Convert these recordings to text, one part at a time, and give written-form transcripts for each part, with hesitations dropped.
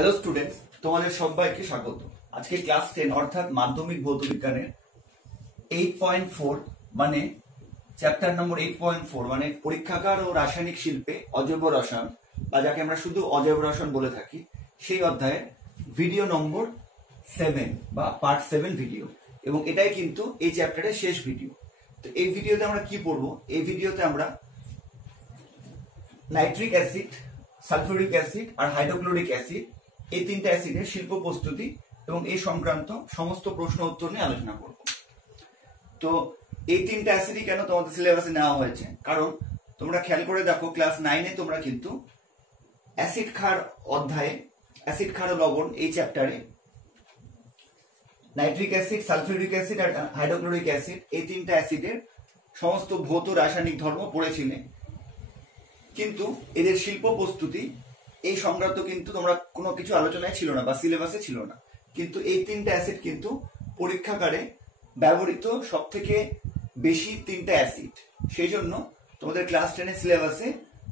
Hello students, তোমাদের সবাইকে স্বাগত। আজকে ক্লাস 10 অর্থাৎ মাধ্যমিক ভৌত বিজ্ঞানের 8.4 মানে চ্যাপ্টার নম্বর 8.4 মানে পরীক্ষাগার ও রাসায়নিক শিল্পে অজৈব রসায়ন বা যাকে আমরা শুধু অজৈব রসায়ন বলে থাকি, সেই অধ্যায়ের ভিডিও নম্বর 7 বা পার্ট 7 ভিডিও, এবং এটাই কিন্তু এই চ্যাপ্টারের শেষ ভিডিও। তো এই ভিডিওতে আমরা কি পড়বো? এই ভিডিওতে আমরা নাইট্রিক অ্যাসিড, সালফিউরিক অ্যাসিড আর হাইড্রোক্লোরিক অ্যাসিড, এই তিনটা অ্যাসিডের শিল্প প্রস্তুতি এবং এই সংক্রান্ত সমস্ত প্রশ্ন উত্তর নিয়ে আলোচনা করব। তো এই তিনটা অ্যাসিডই কেন তোমাদের সিলেবাসে নেওয়া হয়েছে? কারণ তোমরা খেয়াল করে দেখো, ক্লাস 9-এ তোমরা কিন্তু অ্যাসিড ক্ষার অধ্যায়ে, অ্যাসিড ক্ষার ও লবণ এই চ্যাপ্টারে নাইট্রিক অ্যাসিড, সালফিউরিক অ্যাসিড আর হাইড্রোক্লোরিক অ্যাসিড এই তিনটা অ্যাসিডের সমস্ত ভৌত রাসায়নিক ধর্ম পড়েছিলে, কিন্তু এদের শিল্প প্রস্তুতি এই সংক্রান্ত কিন্তু তোমরা কোনো কিছু আলোচনায় ছিল না বা সিলেবাসে ছিল না। কিন্তু এই তিনটা অ্যাসিড কিন্তু পরীক্ষাগারে ব্যবহৃত সব থেকে বেশি তিনটা অ্যাসিড। সেই জন্য তোমাদের ক্লাস 10-এর সিলেবাসে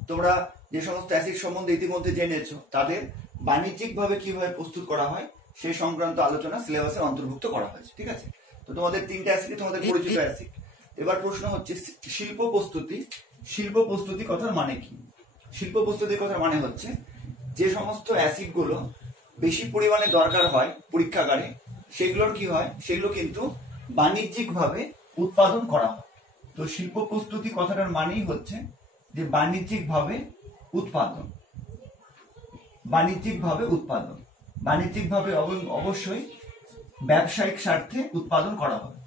তোমরা যে সমস্ত অ্যাসিড সম্বন্ধে ইতিমধ্যে জেনেছো, তাদের বাণিজ্যিকভাবে কিভাবে প্রস্তুত করা হয় সেই সংক্রান্ত আলোচনা সিলেবাসে অন্তর্ভুক্ত করা হয়েছে। ঠিক আছে? তো তোমাদের তিনটা অ্যাসিড তোমাদের পরিচিত অ্যাসিড। এবার প্রশ্ন হচ্ছে শিল্প প্রস্তুতি। শিল্প প্রস্তুতি কথার মানে কি? শিল্প প্রস্তুতির কথার মানে হচ্ছে যে সমস্ত অ্যাসিড গুলো বেশি পরিমাণে দরকার হয় পরীক্ষাগারে, সেগুলোর কি হয়, সেগুলো কিন্তু বাণিজ্যিকভাবে উৎপাদন করা হয়। তো শিল্প প্রস্তুতি কথাটার মানেই হচ্ছে যে বাণিজ্যিকভাবে উৎপাদন, বাণিজ্যিকভাবে উৎপাদন, বাণিজ্যিকভাবে অবশ্যই ব্যবসায়িক স্বার্থে উৎপাদন করা হয়।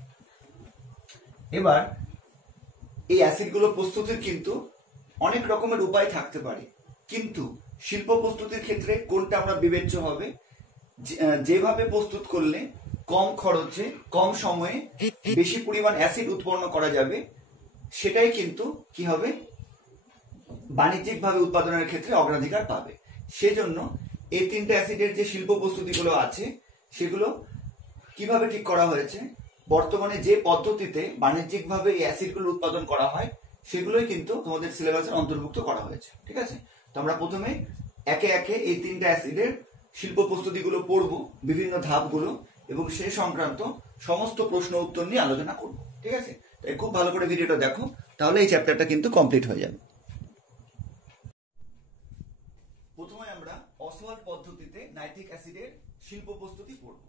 এবার এই অ্যাসিডগুলো প্রস্তুতির কিন্তু অনেক রকমের উপায় থাকতে পারে, কিন্তু শিল্প প্রস্তুতির ক্ষেত্রে কোনটা আমরা বিবেচ্য হবে, যেভাবে প্রস্তুত করলে কম খরচে কম সময়ে বেশি পরিমাণ অ্যাসিড উৎপন্ন করা যাবে, সেটাই কিন্তু কি হবে, বাণিজ্যিকভাবে উৎপাদনের ক্ষেত্রে অগ্রাধিকার পাবে। সেজন্য এই তিনটা অ্যাসিডের যে শিল্প প্রস্তুতিগুলো আছে সেগুলো কিভাবে ঠিক করা হয়েছে, বর্তমানে যে পদ্ধতিতে বাণিজ্যিকভাবে এই অ্যাসিডগুলো উৎপাদন করা হয় সেগুলোই কিন্তু তোমাদের সিলেবাসের অন্তর্ভুক্ত করা হয়েছে। ঠিক আছে? তো আমরা প্রথমে একে একে এই তিনটা অ্যাসিডের শিল্প প্রস্তুতিগুলো পড়বো, বিভিন্ন ধাপগুলো, এবং সেই সংক্রান্ত সমস্ত প্রশ্ন উত্তর নিয়ে আলোচনা করব। ঠিক আছে? তাই খুব ভালো করে ভিডিওটা দেখো, তাহলে এই চ্যাপ্টারটা কিন্তু কমপ্লিট হয়ে যাবে। প্রথমে আমরা অসওয়াল্ড পদ্ধতিতে নাইট্রিক অ্যাসিডের শিল্প প্রস্তুতি পড়ব।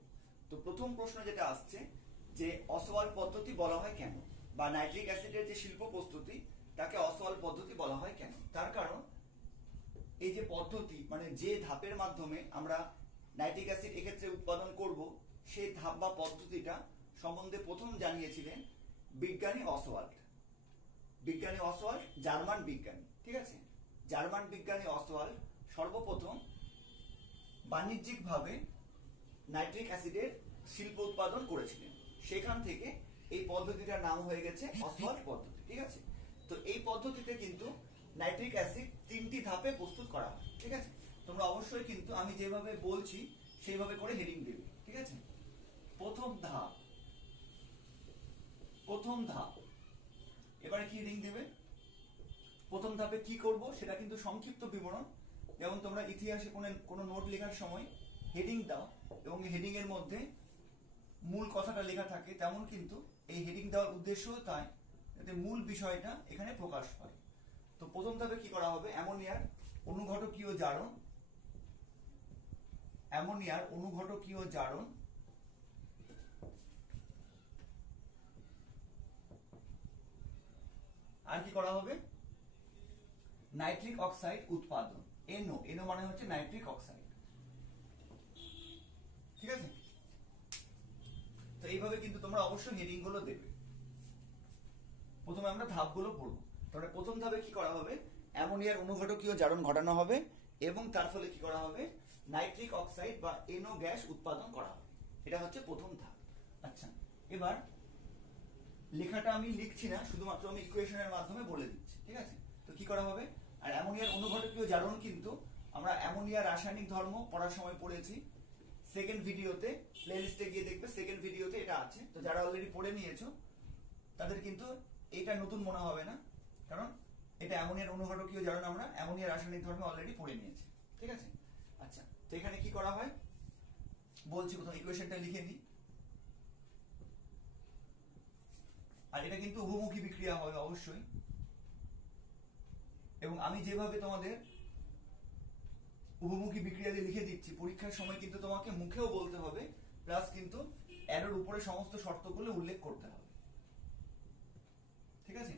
তো প্রথম প্রশ্ন যেটা আসছে যে অসওয়াল্ড পদ্ধতি বলা হয় কেন, বা নাইট্রিক অ্যাসিডের যে শিল্প প্রস্তুতি তাকে অসওয়াল্ড পদ্ধতি বলা হয় কেন? তার কারণ এই যে পদ্ধতি, মানে যে ধাপের মাধ্যমে আমরা নাইট্রিক অ্যাসিড এক্ষেত্রে উৎপাদন করব, সেই ধাপ বা পদ্ধতিটা সম্বন্ধে প্রথম জানিয়েছিলেন বিজ্ঞানী অসওয়াল্ড। বিজ্ঞানী অসওয়াল্ড জার্মান বিজ্ঞানী। ঠিক আছে? জার্মান বিজ্ঞানী অসওয়াল্ড সর্বপ্রথম বাণিজ্যিকভাবে নাইট্রিক অ্যাসিডের শিল্প উৎপাদন করেছিলেন। সেখান থেকে এই পদ্ধতিটার নাম হয়ে গেছে অসওয়াল্ড পদ্ধতি। ঠিক আছে? তো এই পদ্ধতিতে কিন্তু নাইট্রিক অ্যাসিড তিনটি ধাপে প্রস্তুত করা হয়। ঠিক আছে? তোমরা অবশ্যই কিন্তু আমি যেভাবে বলছি সেইভাবে করে হেডিং দেবে। ঠিক আছে? প্রথম ধাপ, প্রথম ধাপ। এবারে কি হেডিং দেবে? প্রথম ধাপে কি করব সেটা কিন্তু সংক্ষিপ্ত বিবরণ। যেমন তোমরা ইতিহাসে কোনো নোট লেখার সময় হেডিং দাও এবং হেডিং এর মধ্যে মূল কথাটা লেখা থাকে, তেমন কিন্তু এই হেডিং দেওয়ার উদ্দেশ্য তাই যাতে মূল বিষয়টা এখানে প্রকাশ পায়। তো প্রথম ধাপে কি করা হবে? অ্যামোনিয়ার অনুঘটকীয় জারণ, অ্যামোনিয়ার অনুঘটকীয় জারণ, আর কি করা হবে? নাইট্রিক অক্সাইড উৎপাদন, NO, NO মানে হচ্ছে নাইট্রিক অক্সাইড। ঠিক আছে? তো এইভাবে কিন্তু তোমরা অবশ্যই হেডিং গুলো দেবে। প্রথমে আমরা ধাপগুলো পড়বো। তাহলে প্রথম ধাপে কি করা হবে? অ্যামোনিয়ার অনুঘটকীয় জারণ ঘটানো হবে এবং তার ফলে কি করা হবে? নাইট্রিক অক্সাইড বা NO গ্যাস উৎপাদন করা হবে। এটা হচ্ছে প্রথম ধাপ। আচ্ছা, এবার লেখাটা আমি লিখছি না, শুধুমাত্র আমি ইকুয়েশনের মাধ্যমে বলে দিচ্ছি। ঠিক আছে? তো কি করা হবে? আর অ্যামোনিয়ার অনুঘটকীয় জারণ কিন্তু আমরা অ্যামোনিয়ার রাসায়নিক ধর্ম পড়ার সময় পড়েছি। সেকেন্ড ভিডিওতে, প্লেলিস্টে গিয়ে দেখবে, সেকেন্ড ভিডিওতে এটা আছে। তো যারা অলরেডি পড়ে নিয়েছো তাদের কিন্তু এটা নতুন মনে হবে না, কারণ এটা অ্যামোনিয়ার অনুঘটকীয় জারণ আমরা অ্যামোনিয়ার রাসায়নিক ধর্মে অলরেডি পড়ে নিয়েছি। ঠিক আছে? আচ্ছা, তো এখানে কি করা করা হয় বলছি, প্রথম ইকুয়েশনটা লিখে নিই। আর এটা কিন্তু উভমুখী বিক্রিয়া হবে অবশ্যই, এবং আমি যেভাবে তোমাদের উভমুখী বিক্রিয়া দিয়ে লিখে দিচ্ছি, পরীক্ষার সময় কিন্তু তোমাকে মুখেও বলতে হবে, প্লাস কিন্তু এরর উপরে সমস্ত শর্তগুলো উল্লেখ করতে হবে। ঠিক আছে?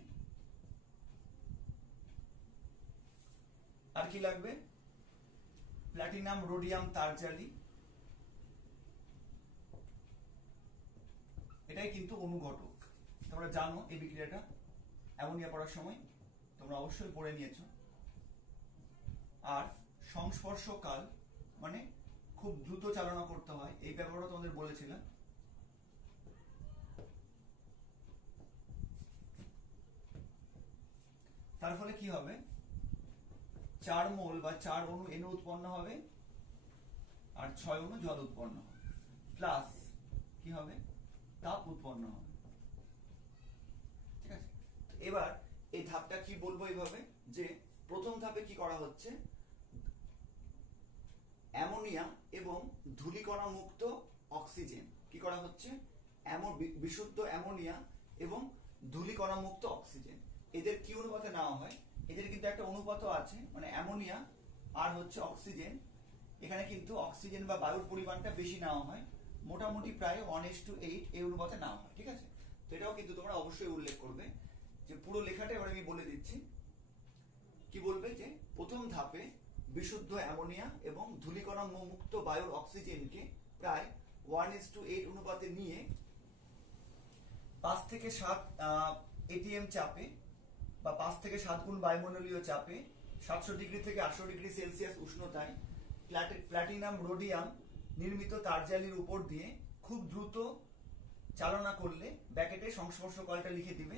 আর কি লাগবে? প্লাটিনাম রোডিয়াম তারজালি, এটাই কিন্তু অনুঘটক। তোমরা জানো এই বিক্রিয়াটা অ্যামোনিয়া পড়ার সময় তোমরা অবশ্যই পড়ে নিয়েছো। আর সংস্পর্শকাল মানে খুব দ্রুত চালনা করতে হয়, এই ব্যাপারটা তোমাদের বলেছিলাম। তার ফলে কি হবে? 4 মোল বা 4 অণু এনও উৎপন্ন হবে, আর 6 অণু জল উৎপন্ন হবে, প্লাস কি হবে? তাপ উৎপন্ন হবে। ঠিক আছে? এবার এই ধাপটা কি বলবো এইভাবে, যে প্রথম ধাপে কি করা হচ্ছে, অ্যামোনিয়া এবং ধূলিকণা মুক্ত অক্সিজেন কি করা হচ্ছে, বিশুদ্ধ অ্যামোনিয়া এবং ধূলিকণা মুক্ত অক্সিজেন, এদের কি অনুপাতে নেওয়া হয়? এদের কিন্তু একটা অনুপাতও আছে, মানে অ্যামোনিয়া আর হচ্ছে অক্সিজেন, এখানে কিন্তু অক্সিজেন বা বায়ুর পরিমাণটা বেশি নেওয়া হয়, মোটামুটি প্রায় 1:8 এই অনুপাতে নেওয়া হয়। ঠিক আছে? তো এটাও কিন্তু তোমরা অবশ্যই উল্লেখ করবে, যে পুরো লেখাটা এবার আমি বলে দিচ্ছি। কি বলবে? যে প্রথম ধাপে বিশুদ্ধ অ্যামোনিয়া এবং ধূলিকণা মুক্ত বায়ুর অক্সিজেনকে প্রায় 1:8 অনুপাতে নিয়ে 5 থেকে 7 এটিএম চাপে বা 5 থেকে 7 গুণ বায়ুমণ্ডলীয় চাপে 700 ডিগ্রি থেকে 800 ডিগ্রি সেলসিয়াস উষ্ণতায় প্লাটিনাম রোডিয়াম নির্মিত তারজালির উপর দিয়ে খুব দ্রুত চালনা করলে, ব্র্যাকেটে সংস্পর্শকালটা লিখে দিবে,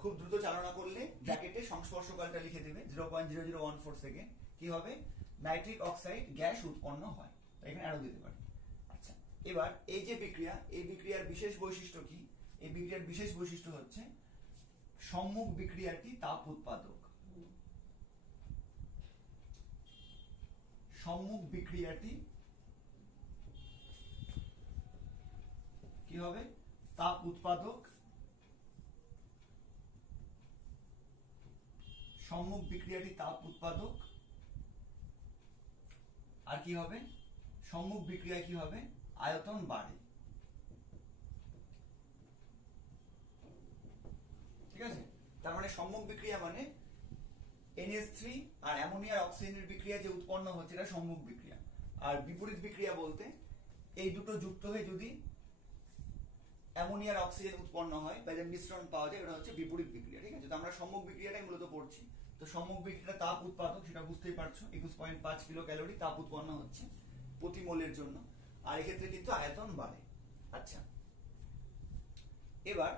খুব দ্রুত চালনা করলে ব্র্যাকেটে সংস্পর্শকালটা লিখে দিবে 0.0014 সেকেন্ড, কি হবে? নাইট্রিক অক্সাইড গ্যাস উৎপন্ন হয়। এখানে আরো দিতে পারি। আচ্ছা, এবার এই যে বিক্রিয়া, এই বিক্রিয়ার বিশেষ বৈশিষ্ট্য কি? এই বিক্রিয়ার বিশেষ বৈশিষ্ট্য হচ্ছে সম্মুখ বিক্রিয়াটি তাপ উৎপাদক। সম্মুখ বিক্রিয়াটি কি হবে? তাপ উৎপাদক। সম্মুখ বিক্রিয়াটি তাপ উৎপাদক। আর কি হবে? সম্মুখ বিক্রিয়া কি হবে? আয়তন বাড়ে। ঠিক আছে? তার মানে সম্মুখ বিক্রিয়া মানে NH3 আর অ্যামোনিয়া আর অক্সিজেনের বিক্রিয়া যে উৎপন্ন হচ্ছে, এটা সম্মুখ বিক্রিয়া। আর বিপরীত বিক্রিয়া বলতে এই দুটো যুক্ত হয়ে যদি অ্যামোনিয়া আর অক্সিজেন উৎপন্ন হয় বা যে মিশ্রণ পাওয়া যায়, এটা হচ্ছে বিপরীত বিক্রিয়া। ঠিক আছে? তো আমরা সম্মুখ বিক্রিয়াটাই মূলত পড়ছি। তো সম্মুখ বিক্রিয়া তাপ উৎপাদক, সেটা বুঝতেই পারছো, 21.5 কিলো ক্যালোরি তাপ উৎপন্ন হচ্ছে প্রতি মোলের জন্য, আর এক্ষেত্রে কিন্তু আয়তন বাড়ে। আচ্ছা, এবার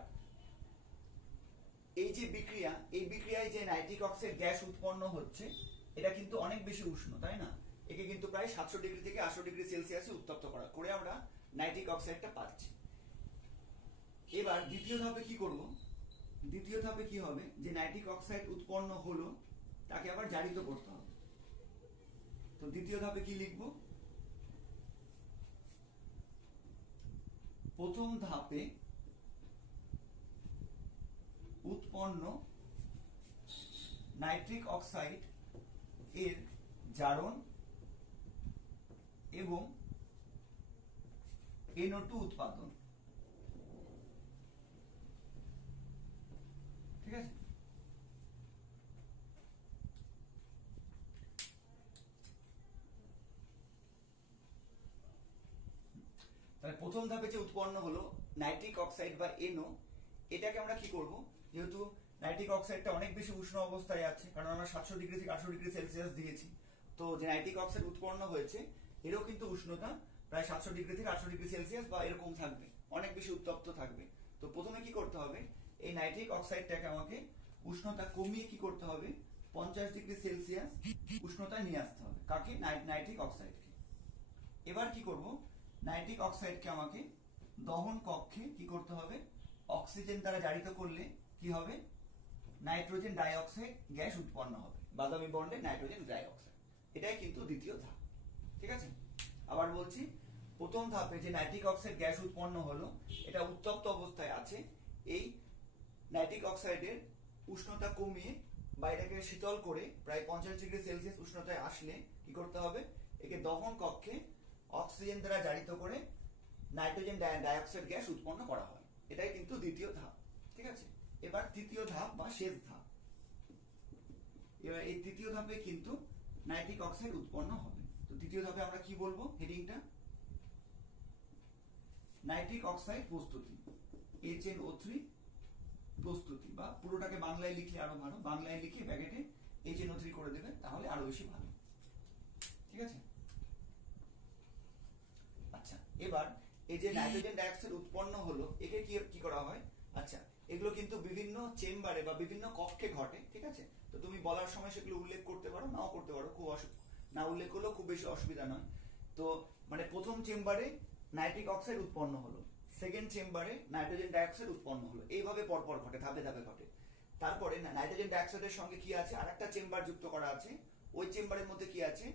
এই যে বিক্রিয়া, এই বিক্রিয়ায় যে নাইট্রিক অক্সাইড গ্যাস উৎপন্ন হচ্ছে, এটা কিন্তু অনেক বেশি উষ্ণ, তাই না? একে কিন্তু প্রায় 700 ডিগ্রি থেকে 800 ডিগ্রি সেলসিয়াসে উত্তপ্ত করে আমরা নাইট্রিক অক্সাইডটা পাচ্ছি। এবার দ্বিতীয় ধাপে কি করব? দ্বিতীয় ধাপে কি হবে? যে নাইট্রিক অক্সাইড উৎপন্ন হলো, তাকে আবার জারিত করতে হবে। তো দ্বিতীয় ধাপে কি লিখব? প্রথম ধাপে উৎপন্ন নাইট্রিক অক্সাইড এর জারণ এবং NO2 উৎপাদন। ঠিক আছে? তাহলে প্রথম ধাপে যে উৎপন্ন হলো নাইট্রিক অক্সাইড বা NO, এটাকে আমরা কি করব? যেহেতু নাইট্রিক অক্সাইডটা অনেক বেশি উষ্ণ অবস্থায় আছে, কারণ আমরা 700 ডিগ্রি থেকে 800 ডিগ্রি সেলসিয়াস দিয়েছি, তো যে নাইট্রিক অক্সাইড উৎপন্ন হয়েছে এরও কিন্তু উষ্ণতা প্রায় 700 ডিগ্রি থেকে 800 ডিগ্রি সেলসিয়াস বা এরকম থাকবে, অনেক বেশি উত্তপ্ত থাকবে। তো প্রথমে কি করতে হবে? এই নাইট্রিক অক্সাইডটাকে আমাকে উষ্ণতা কমিয়ে কি করতে হবে? 50 ডিগ্রি সেলসিয়াস উষ্ণতা নিয়ে আসতে হবে। কাকে? নাইট্রিক অক্সাইডকে। এবার কি করব? নাইট্রিক অক্সাইডকে আমাকে দহন কক্ষে কি করতে হবে? অক্সিজেন দ্বারা জারিত করলে কি হবে? নাইট্রোজেন ডাই অক্সাইড গ্যাস উৎপন্ন হবে, বাদামি বন্ডে নাইট্রোজেন ডাই অক্সাইড। এটাই কিন্তু দ্বিতীয় ধাপ। ঠিক আছে? আবার বলছি, প্রথম ধাপে যে নাইট্রিক অক্সাইড গ্যাস উৎপন্ন হলো এটা উত্তপ্ত অবস্থায় আছে। এই নাইট্রিক অক্সাইডের উষ্ণতা কমিয়ে বা এটাকে শীতল করে প্রায় 50°C উষ্ণতায় আসলে কি করতে হবে, একে দহন কক্ষে অক্সিজেন দ্বারা জারিত করে নাইট্রোজেন ডাইঅক্সাইড গ্যাস উৎপন্ন করা হয়। এটাই কিন্তু দ্বিতীয় ধাপ। ঠিক আছে, এবার তৃতীয় ধাপ বা শেষ ধাপ। এবার এই তৃতীয় ধাপে কিন্তু নাইট্রিক অক্সাইড উৎপন্ন হবে। তো তৃতীয় ধাপে আমরা কি বলবো, হেডিংটা নাইট্রিক অক্সাইড প্রস্তুতি, HNO3 প্রস্তুতি, বা পুরোটাকে বাংলায় লিখলে আরো ভালো, বাংলায় লিখে ব্র্যাকেটে HNO3 করে দেবে, তাহলে আরো বেশি ভালো। ঠিক আছে, আচ্ছা এবার এই যে নাইট্রোজেন ডাইঅক্সাইড উৎপন্ন হলো একে কি করা হয়, আচ্ছা এগুলো কিন্তু বিভিন্ন চেম্বারে বা বিভিন্ন কক্ষে ঘটে। ঠিক আছে, তো তুমি বলার সময় সেগুলো উল্লেখ করতে পারো, নাও করতে পারো, খুব না উল্লেখ করলেও খুব বেশি অসুবিধা নয়। তো মানে প্রথম চেম্বারে নাইট্রিক অক্সাইড উৎপন্ন হলো, সেকেন্ড চেম্বারে নাইট্রোজেন ডাইঅক্সাইড উৎপন্ন হলো, এইভাবে পরপর ঘটে, ধাপে ধাপে ঘটে। তারপরে নাইট্রোজেন ডাইঅক্সাইডের সঙ্গে কি আছে, আরেকটা চেম্বার যুক্ত করা আছে। ওই চেম্বারের মধ্যে কি আছে,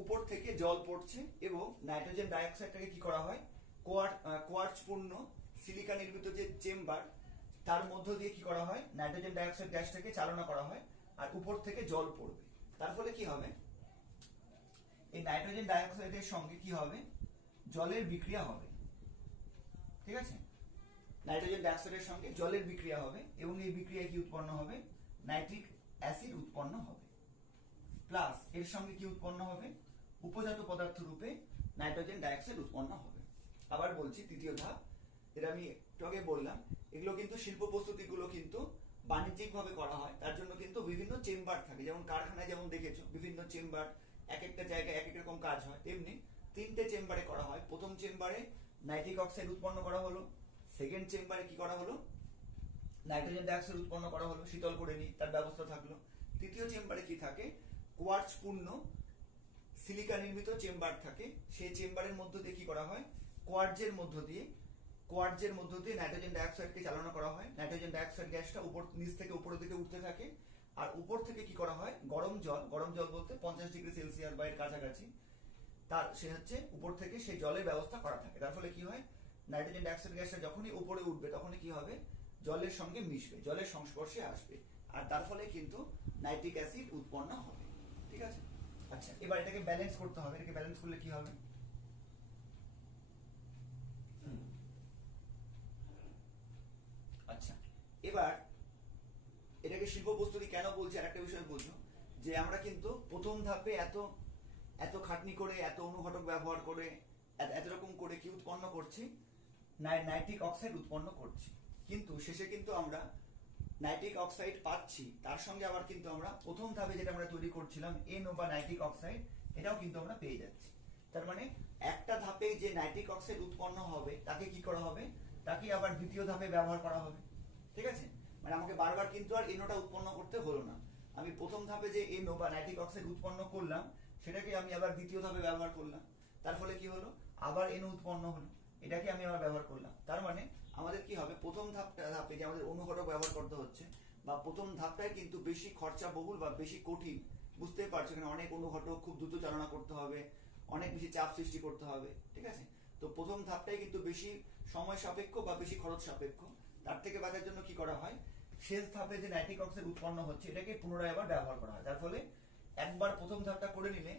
উপর থেকে জল পড়ছে এবং নাইট্রোজেন ডাইঅক্সাইডটাকে কি করা হয়, কোয়ার্টজপূর্ণ সিলিকা নির্মিত যে চেম্বার তার মধ্য দিয়ে কি করা হয়, নাইট্রোজেন ডাইঅক্সাইড গ্যাসটাকে চালনা করা হয়, আর উপর থেকে জল পড়বে। তার ফলে কি হবে, এই নাইট্রোজেন ডাইঅক্সাইডের সঙ্গে কি হবে, জলের বিক্রিয়া হবে। ঠিক আছে, নাইট্রোজেন ডাইঅক্সাইডের সঙ্গে জলের বিক্রিয়া হবে এবং এই বিক্রিয়ায় কি উৎপন্ন হবে, নাইট্রিক অ্যাসিড উৎপন্ন হবে। প্লাস এর সঙ্গে কি উৎপন্ন হবে, উপজাত পদার্থ রূপে নাইট্রোজেন ডাইঅক্সাইড উৎপন্ন হবে। আবার বলছি, তৃতীয় ধাপ, যেটা আমি একটু আগে বললাম, এগুলো কিন্তু শিল্প প্রস্তুতি গুলো কিন্তু বাণিজ্যিক ভাবে করা হয়। তার জন্য কিন্তু বিভিন্ন চেম্বার থাকে, যেমন কারখানায় যেমন দেখেছো বিভিন্ন চেম্বার, এক একটা জায়গায় এক এক রকম কাজ হয়, তেমনি তিনটে চেম্বারে করা হয়। প্রথম চেম্বারে নাইট্রিক অক্সাইড উৎপন্ন করা হলো, সেকেন্ড চেম্বারে কি করা হলো, নাইট্রোজেন ডাইঅক্সাইড উৎপন্ন করা হলো, শীতল করে নি, তার ব্যবস্থা থাকলো। তৃতীয় চেম্বারে কি থাকে, কোয়ার্টজপূর্ণ সিলিকা নির্মিত চেম্বার থাকে। সেই চেম্বারের মধ্য দিয়ে কি করা হয়, কোয়ার্টজের মধ্য দিয়ে নাইট্রোজেন ডাইঅক্সাইডকে চালনা করা হয়। নাইট্রোজেন ডাইঅক্সাইড গ্যাসটা নিচ থেকে উপরের দিকে উঠতে থাকে, আর উপর থেকে কি করা হয়, গরম জল বলতে 50°C বা এর কাছাকাছি, তার সে হচ্ছে উপর থেকে সেই জলের ব্যবস্থা করা থাকে। তার ফলে কি হয়, নাইট্রোজেন ডাইঅক্সাইড গ্যাসটা যখনই উপরে উঠবে তখনই কি হবে, জলের সঙ্গে মিশবে, জলের সংস্পর্শে আসবে, আর তার ফলে কিন্তু নাইট্রিক অ্যাসিড উৎপন্ন হবে। ঠিক আছে, আচ্ছা এবার এটাকে ব্যালেন্স করতে হবে। এটাকে ব্যালেন্স করলে কি হবে, আচ্ছা এবার এটাকে শিল্প প্রস্তুতি কেন বলছি, আর একটা বিষয় বলছো, যে আমরা কিন্তু প্রথম ধাপে এত খাটনি করে, এত অনুঘটক ব্যবহার করে, এত রকম করে কি উৎপন্ন করছি, নাইট্রিক অক্সাইড উৎপন্ন করছি, কিন্তু শেষে কিন্তু আমরা নাইট্রিক অক্সাইড পাচ্ছি, তার সঙ্গে আবার কিন্তু আমরা প্রথম ধাপে যেটা আমরা তৈরি করছিলাম NO বা নাইট্রিক অক্সাইড, এটাও কিন্তু আমরা পেয়ে যাচ্ছি। তার মানে একটা ধাপে যে নাইট্রিক অক্সাইড উৎপন্ন হবে তাকে কি করা হবে, তাকে আবার দ্বিতীয় ধাপে ব্যবহার করা হবে। ঠিক আছে, মানে আমাকে বারবার কিন্তু আর NOটা উৎপন্ন করতে হলো না। আমি প্রথম ধাপে যে NO বা নাইট্রিক অক্সাইড উৎপন্ন করলাম সেটাকে আমি আবার দ্বিতীয় ধাপে ব্যবহার করলাম। তার ফলে কি হলো, আবার NO উৎপন্ন হলো, এটাকে আমি আবার ব্যবহার করলাম। তার মানে আমাদের কি হবে, প্রথম ধাপে যে আমাদের অনুঘটক ব্যবহার করতে হচ্ছে, বা প্রথম ধাপটাই কিন্তু বেশি খরচা বহুল বা বেশি কঠিন। বুঝতেই পারছো, এখানে অনেক অনুঘটক খুব দ্রুত চালনা করতে হবে, অনেক বেশি চাপ সৃষ্টি করতে হবে। ঠিক আছে, তো প্রথম ধাপটাই কিন্তু বেশি সময় সাপেক্ষ বা বেশি খরচ সাপেক্ষ। তার থেকে বাঁচার জন্য কি করা হয়, শেষ ধাপে যে নাইট্রিক অক্সাইড উৎপন্ন হচ্ছে এটাকে পুনরায় আবার ব্যবহার করা হয়। তার ফলে একবার প্রথম ধাপটা করে নিলে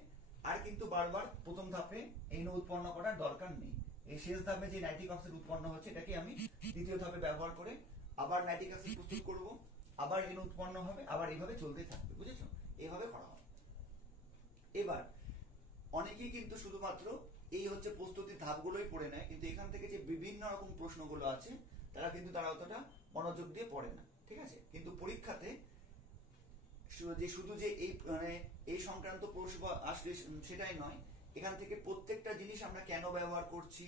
আর কিন্তু বারবার প্রথম ধাপে NO উৎপন্ন করার দরকার নেই। এই শেষ ধাপে যে নাইট্রিক অক্সাইড উৎপন্ন হচ্ছে এটাকে আমি দ্বিতীয় ধাপে ব্যবহার করে আবার নাইট্রিক অ্যাসিড প্রস্তুত করব, আবার NO উৎপন্ন হবে, আবার এইভাবে চলতেই থাকবে। বুঝেছো, এইভাবে করা হয়। এবার অনেকেই কিন্তু শুধুমাত্র এই হচ্ছে প্রস্তুতির ধাপগুলোই পড়ে নেয়, কিন্তু এখান থেকে যে বিভিন্ন রকম প্রশ্নগুলো আছে তারা অতটা মনোযোগ দিয়ে পড়ে না। ঠিক আছে, কিন্তু পরীক্ষাতে শুধু যে এই সংক্রান্ত প্রশ্ন আসলে সেটাই নয়, এখান থেকে প্রত্যেকটা জিনিস আমরা কেন ব্যবহার করছি,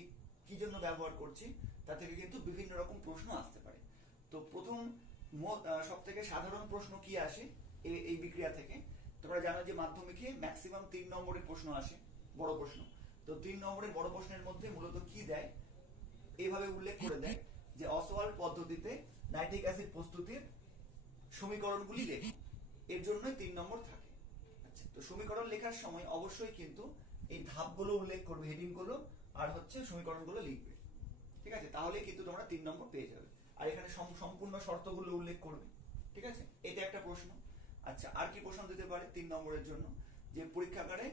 কি জন্য ব্যবহার করছি, তা থেকে কিন্তু বিভিন্ন রকম প্রশ্ন আসতে পারে। তো প্রথম সব থেকে সাধারণ প্রশ্ন কি আসে এই বিক্রিয়া থেকে, তোমরা জানো যে মাধ্যমিকে ম্যাক্সিমাম 3 নম্বরের প্রশ্ন আসে, বড় প্রশ্ন। তো 3 নম্বরের বড় প্রশ্নের মধ্যে মূলত কি দেয়, এইভাবে উল্লেখ করে দেয় যে অসওয়াল্ড পদ্ধতিতে নাইট্রিক অ্যাসিড প্রস্তুতির সমীকরণগুলি লেখো। এর জন্যই 3 নম্বর থাকে। আচ্ছা, তো সমীকরণ লেখার সময় অবশ্যই কিন্তু এই ধাপগুলো উল্লেখ করবে, হেডিং গুলো, আর হচ্ছে সমীকরণগুলো লিখবে। ঠিক আছে, তাহলে কিন্তু তোমরা 3 নম্বর পেয়ে যাবে। আর এখানে সম্পূর্ণ শর্তগুলো উল্লেখ করবে। ঠিক আছে, এটা একটা প্রশ্ন। আচ্ছা, আর কি প্রশ্ন দিতে পারে 3 নম্বরের জন্য, যে পরীক্ষাগারে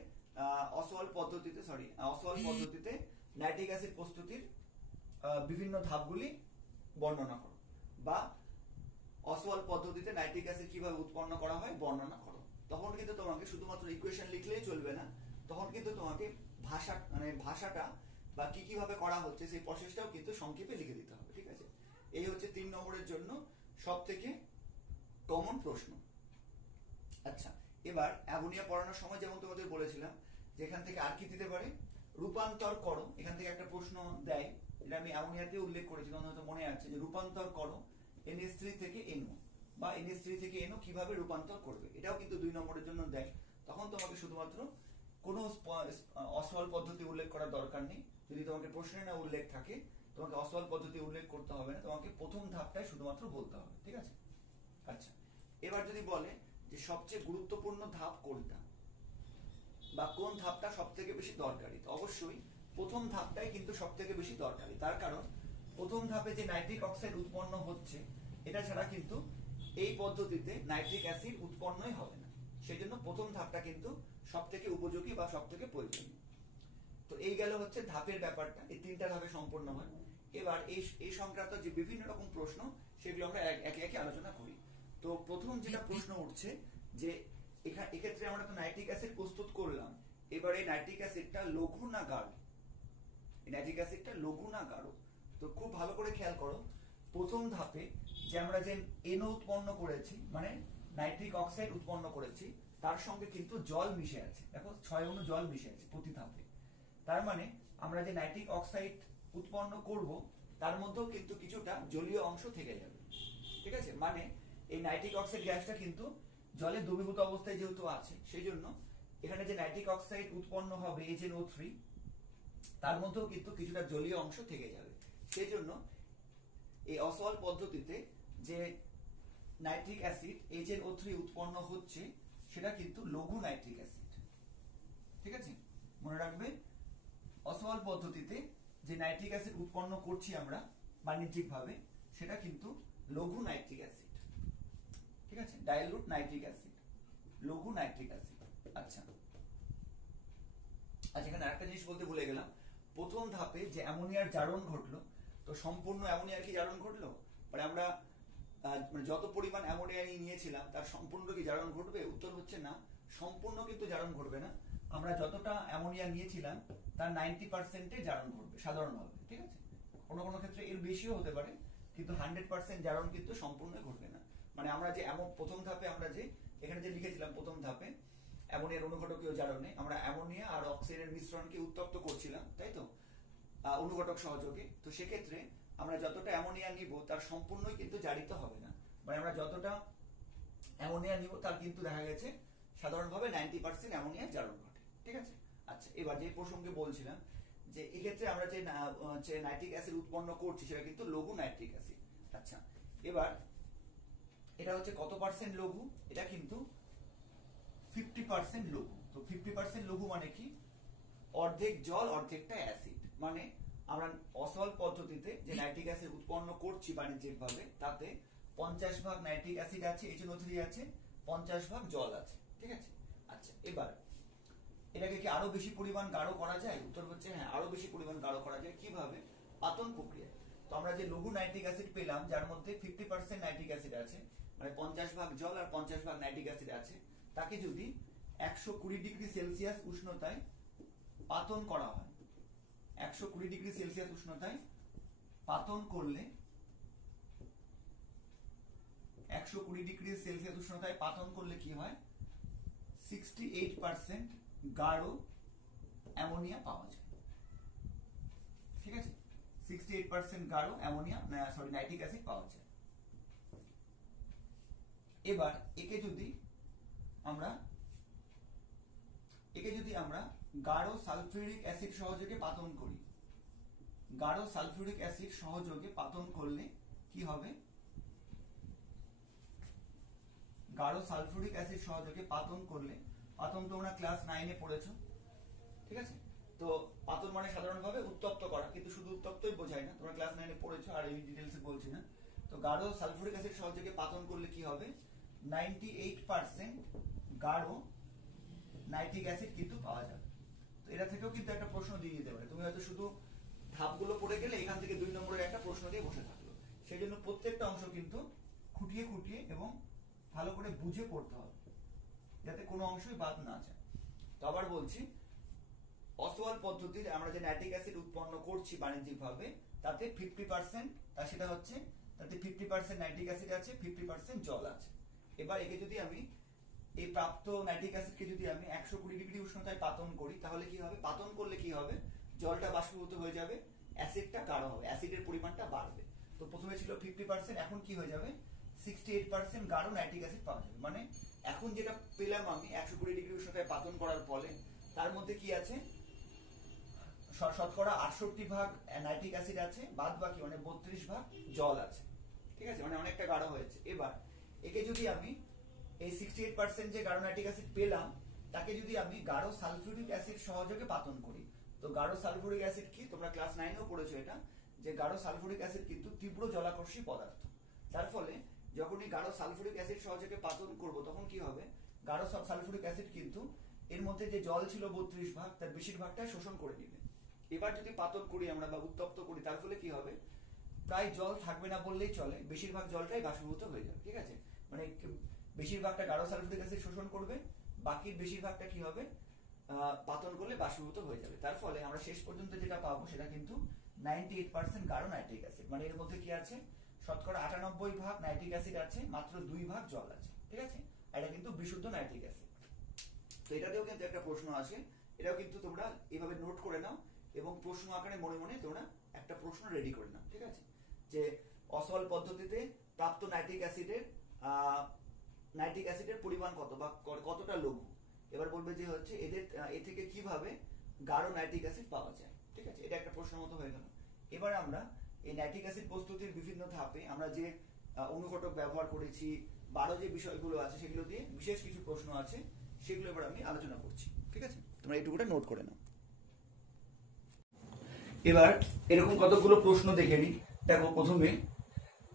অসওয়াল পদ্ধতিতে নাইট্রিক অ্যাসিড প্রস্তুতির বিভিন্ন ধাপগুলি বর্ণনা করো, বা অসওয়াল পদ্ধতিতে নাইট্রিক অ্যাসিড কিভাবে উৎপন্ন করা হয় বর্ণনা করো। তখন কিন্তু তোমাকে শুধুমাত্র ইকুয়েশন লিখলেই চলবে না, তখন কিন্তু তোমাকে ভাষাটা বা কিভাবে করা হচ্ছে সেই প্রসেসটাও কিন্তু সংক্ষেপে লিখে দিতে হবে। ঠিক আছে, এই হচ্ছে 3 নম্বরের জন্য সব থেকে কমন প্রশ্ন। আচ্ছা, এবার অ্যামোনিয়া পড়ানোর সময় যেমন তোমাদের বলেছিলাম যে এখান থেকে আর কি দিতে পারে, রূপান্তর করো। এখান থেকে একটা প্রশ্ন দেয়, এটা আমি অ্যামোনিয়াতে উল্লেখ করেছিলাম, হয়তো মনে আছে, যে রূপান্তর করো NH3 থেকে NO বা NH3 থেকে NO কিভাবে রূপান্তর করবে, এটাও কিন্তু 2 নম্বরের জন্য দেয়। তখন তোমাকে শুধুমাত্র কোনো অসওয়াল পদ্ধতি উল্লেখ করার দরকার নেই। যদি তোমাকে প্রশ্নে না উল্লেখ থাকে, তোমাকে অসওয়াল পদ্ধতি উল্লেখ করতে হবে না, তোমাকে প্রথম ধাপটাই শুধুমাত্র বলতে হবে। ঠিক আছে, আচ্ছা, এবার যদি বলে যে সবচেয়ে গুরুত্বপূর্ণ ধাপ কোনটা বা কোন ধাপটা সব থেকে বেশি দরকারি, তো অবশ্যই প্রথম ধাপটাই কিন্তু সব থেকে বেশি দরকারি। তার কারণ প্রথম ধাপে যে নাইট্রিক অক্সাইড উৎপন্ন হচ্ছে, এটা ছাড়া কিন্তু এই পদ্ধতিতে নাইট্রিক অ্যাসিড উৎপন্নই হবে না। সেই জন্য প্রথম ধাপটা কিন্তু সব থেকে উপযোগী বা সব থেকে প্রয়োজনীয়। তো এই গেল হচ্ছে ধাপের ব্যাপারটা, এই 3টা ধাপে সম্পন্ন হয়। এবার এই সংক্রান্ত যে বিভিন্ন রকম প্রশ্ন, সেগুলো আমরা একে একে আলোচনা করি। তো প্রথম যেটা প্রশ্ন উঠছে যে এক্ষেত্রে আমরা তো নাইট্রিক অ্যাসিড প্রস্তুত করলাম, এবার এই নাইট্রিক অ্যাসিডটা লঘু না গাঢ়, এই নাইট্রিক অ্যাসিডটা লঘু না গাঢ়। তো খুব ভালো করে খেয়াল করো, প্রথম ধাপে যে আমরা যে NO উৎপন্ন করেছি, মানে নাইট্রিক অক্সাইড উৎপন্ন করেছি, তার সঙ্গে কিন্তু জল মিশে আছে। দেখো 6 অণু জল মিশে আছে প্রতি ধাপে। তার মানে আমরা যে নাইট্রিক অক্সাইড উৎপন্ন করব, তার মধ্যেও কিন্তু কিছুটা জলীয় অংশ থেকে যাবে। ঠিক আছে, মানে এই নাইট্রিক অক্সাইড গ্যাসটা কিন্তু জলে দ্রবীভূত অবস্থায় যেহেতু আছে, সেই জন্য এখানে যে নাইট্রিক অক্সাইড উৎপন্ন হবে HNO3, তার মধ্যেও কিন্তু কিছুটা জলীয় অংশ থেকে যাবে। সেই জন্য এই অসওয়াল পদ্ধতিতে যে নাইট্রিক অ্যাসিড HNO3 উৎপন্ন হচ্ছে, সেটা কিন্তু লঘু নাইট্রিক অ্যাসিড। ঠিক আছে, মনে রাখবে, অসওয়াল পদ্ধতিতে যে নাইট্রিক অ্যাসিড উৎপন্ন করছি আমরা বাণিজ্যিকভাবে, সেটা কিন্তু লঘু নাইট্রিক অ্যাসিড। ঠিক আছে, ডাইলুট নাইট্রিক অ্যাসিড, লঘু নাইট্রিক অ্যাসিড। আচ্ছা, এখানে আরেকটা জিনিস বলতে ভুলে গেলাম, প্রথম ধাপে যে অ্যামোনিয়ার জারণ ঘটলো, তো সম্পূর্ণ অ্যামোনিয়ার কি জারণ ঘটলো, মানে আমরা যত পরিমাণ অ্যামোনিয়া নিয়েছিলাম তার সম্পূর্ণ কি জারণ ঘটবে? উত্তর হচ্ছে না, সম্পূর্ণ কিন্তু জারণ ঘটবে না। আমরা যতটা অ্যামোনিয়া নিয়েছিলাম তার 90% জারণ ঘটবে সাধারণভাবে। ঠিক আছে, কোনো কোনো ক্ষেত্রে এর বেশিও হতে পারে, কিন্তু 100% জারণ কিন্তু সম্পূর্ণ ঘটবে না। মানে আমরা যে প্রথম ধাপে আমরা যে এখানে যে লিখেছিলাম, প্রথম ধাপে অ্যামোনিয়ার অনুঘটকীয় জারণে আমরা অ্যামোনিয়া আর অক্সিজেনের মিশ্রণকে উত্তপ্ত করছিলাম, তাই তো, অনুঘটক সহযোগে। তো সেক্ষেত্রে আমরা যতটা অ্যামোনিয়া নিব তার সম্পূর্ণই কিন্তু জারিত হবে না, মানে আমরা যতটা অ্যামোনিয়া নিব তার কিন্তু দেখা গেছে সাধারণভাবে 90% অ্যামোনিয়া জারণ ঘটে। ঠিক আছে, আচ্ছা, এবার যে প্রসঙ্গে বলছিলাম যে এক্ষেত্রে আমরা যে নাইট্রিক অ্যাসিড উৎপন্ন করছি, সেটা কিন্তু লঘু নাইট্রিক অ্যাসিড। আচ্ছা, এবার এটা হচ্ছে কত পার্সেন্ট লঘু? এটা কিন্তু 50% লঘু। তো 50% লঘু মানে কি? অর্ধেক জল অর্ধেকটা অ্যাসিড। মানে আমরা অসওয়াল পদ্ধতিতে যে নাইট্রিক অ্যাসিড উৎপন্ন করছি বাণিজ্যিকভাবে, তাতে 50 ভাগ নাইট্রিক অ্যাসিড আছে, HNO3 আছে, 50 ভাগ জল আছে। ঠিক আছে, আচ্ছা, এবার এটাকে কি আরো বেশি পরিমাণ গাঢ় করা যায়? উত্তর হচ্ছে হ্যাঁ, আরো বেশি পরিমাণ গাঢ় করা যায়। কিভাবে? পাতন প্রক্রিয়ায়। তো আমরা যে লঘু নাইট্রিক অ্যাসিড পেলাম, যার মধ্যে 50% নাইট্রিক অ্যাসিড আছে, মানে 50 ভাগ জল আর 50 ভাগ নাইট্রিক অ্যাসিড আছে, তাকে যদি 120 ডিগ্রি সেলসিয়াস উষ্ণতায় পাতন করা হয়, 120 ডিগ্রি সেলসিয়াস উষ্ণতায় পাতন করলে, 120 ডিগ্রি সেলসিয়াস উষ্ণতায় পাতন করলে কি হয়? 68% গাঢ় অ্যামোনিয়া পাওয়া যায়। ঠিক আছে, 68% গাঢ় অ্যামোনিয়া নাইট্রিক অ্যাসিড পাওয়া যায়। এবার একে যদি আমরা গাঢ় সালফিউরিক অ্যাসিড সহযোগে পাতন করি, গাঢ় সালফিউরিক অ্যাসিড সহযোগে পাতন করলে কি হবে? গাঢ় সালফিউরিক অ্যাসিড সহযোগে পাতন করলে, পাতন তোমরা ক্লাস 9-এ পড়েছো। ঠিক ঠিক আছে। তো পাতন মানে সাধারণভাবে উত্তপ্ত করা, কিন্তু শুধু উত্তপ্তই বোঝায় না, তোমরা ক্লাস 9 এ পড়েছো আর এই ডিটেইলসে বলছি না। তো গাঢ় সালফিউরিক অ্যাসিড সহযোগে পাতন করলে কি হবে, 98% গাঢ় নাইট্রিক অ্যাসিড কিন্তু পাওয়া যাবে। তো এটা থেকেও কিন্তু একটা প্রশ্ন দিয়ে দিতে পারে, তুমি হয়তো শুধু ধাপগুলো পড়ে গেলে এখান থেকে 2 নম্বরের একটা প্রশ্ন দিয়ে বসে থাকলো। সেই জন্য প্রত্যেকটা অংশ কিন্তু খুঁটিয়ে খুঁটিয়ে এবং ভালো করে বুঝে পড়তে হবে, যাতে কোনো অংশই বাদ না যায়। তো আবার বলছি, অসওয়াল পদ্ধতির আমরা যে নাইট্রিক অ্যাসিড উৎপন্ন করছি বাণিজ্যিকভাবে, তাতে 50% সেটা হচ্ছে তাতে 50% নাইট্রিক অ্যাসিড আছে, 50% জল আছে। এবার একে যদি আমি এই প্রাপ্ত নাইট্রিক অ্যাসিডকে যদি আমি 120 ডিগ্রি উষ্ণতায় পাতন করি, তাহলে কি হবে, পাতন করলে কি হবে, জলটা বাষ্পীভূত হয়ে যাবে, অ্যাসিডটা গাঢ় হবে, অ্যাসিডের পরিমাণটা বাড়বে। তো প্রথমে ছিল 50%, এখন কি হয়ে যাবে 68% গাঢ় নাইট্রিক অ্যাসিড পাওয়া যাবে। মানে এখন যেটা পেলাম আমি 120 ডিগ্রি উষ্ণতায় পাতন করার ফলে, তার মধ্যে কি আছে, শতকরা 68 ভাগ নাইট্রিক অ্যাসিড আছে, বাদ বাকি মানে 32 ভাগ জল আছে। ঠিক আছে, মানে অনেকটা গাঢ় হয়েছে। এবার একে যদি আমি এই 68% যে গাঢ় নাইট্রিক অ্যাসিড পেলাম, তাকে যদি আমি গাঢ় সালফিউরিক অ্যাসিড সহযোগে পাতন করি, তো গাঢ় সালফিউরিক অ্যাসিড কি, তোমরা ক্লাস 9 এও পড়েছো এটা, যে গাঢ় সালফিউরিক অ্যাসিড কিন্তু তীব্র জলাকর্ষী পদার্থ। তার ফলে যখনই গাঢ় সালফিউরিক অ্যাসিড সহযোগে পাতন করব, তখন কি হবে, গাঢ় সালফিউরিক অ্যাসিড কিন্তু এর মধ্যে যে জল ছিল 32 ভাগ, তার বেশিরভাগটা শোষণ করে নেবে। এবার যদি পাতন করি আমরা বা উত্তপ্ত করি, তার ফলে কি হবে, প্রায় জল থাকবে না বললেই চলে, বেশিরভাগ জলটাই বাষ্পীভূত হয়ে যাবে। ঠিক আছে, মানে বেশিরভাগটা গাঢ় সালফিউরিক অ্যাসিড শোষণ করবে, বাকির বেশিরভাগটা কি হবে, পাতন করলে বাষ্পীভূত হয়ে যাবে। তার ফলে আমরা শেষ পর্যন্ত যেটা পাবো সেটা কিন্তু 98% গাঢ় নাইট্রিক অ্যাসিড। মানে এর মধ্যে কি আছে, শতকরা 98 ভাগ নাইট্রিক অ্যাসিড আছে, মাত্র 2 ভাগ জল আছে। ঠিক আছে, এটা কিন্তু বিশুদ্ধ নাইট্রিক অ্যাসিড। তো এটাতেও কিন্তু একটা প্রশ্ন আসে, এটাও কিন্তু তোমরা এইভাবে নোট করে নাও এবং প্রশ্ন আকারে মনে মনে তোমরা একটা প্রশ্ন রেডি করে নাও। ঠিক আছে, যে অসওয়াল পদ্ধতিতে প্রাপ্ত নাইট্রিক অ্যাসিডের পরিমাণ কত বা কতটা লঘু। এবার বলবে যে হচ্ছে এ থেকে কিভাবে গাঢ় নাইট্রিক অ্যাসিড পাওয়া যায়। ঠিক আছে, এটা একটা প্রশ্নের মতো হয়ে গেল। এবার আমরা এই নাইট্রিক অ্যাসিড প্রস্তুতির বিভিন্ন ধাপে আমরা যে অনুঘটক ব্যবহার করেছি, 12 যে বিষয়গুলো আছে সেগুলো দিয়ে বিশেষ কিছু প্রশ্ন আছে, সেগুলো এবার আমি আলোচনা করছি। ঠিক আছে, তোমরা এইটুকুটা নোট করে নাও। এবার এরকম কতগুলো প্রশ্ন দেখে নিই। দেখো, প্রথমে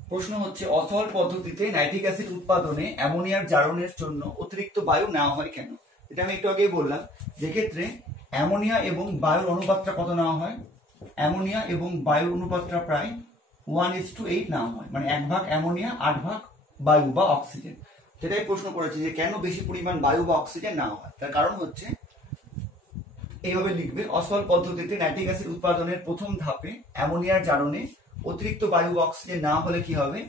প্রশ্ন হচ্ছে, অসওয়াল পদ্ধতিতে নাইট্রিক অ্যাসিড উৎপাদনে অ্যামোনিয়ার জারণের জন্য অতিরিক্ত বায়ু নেওয়া হয় কেন। এটা আমি একটু আগেই বললাম, যে ক্ষেত্রে অ্যামোনিয়া এবং বায়ুর অনুপাতটা কত নেওয়া হয়, অ্যামোনিয়া এবং বায়ুর অনুপাতটা প্রায় 1:8 নেওয়া হয়, মানে 1 ভাগ অ্যামোনিয়া 8 ভাগ বায়ু বা অক্সিজেন। সেটাই প্রশ্ন করেছে যে কেন বেশি পরিমাণ বায়ু বা অক্সিজেন নেওয়া হয়। তার কারণ হচ্ছে, এইভাবে লিখবে, অসওয়াল পদ্ধতিতে নাইট্রিক অ্যাসিড উৎপাদনের প্রথম ধাপে অ্যামোনিয়ার জারণে অতিরিক্ত বায়ু বা অক্সিজেন না হলে কি হবে,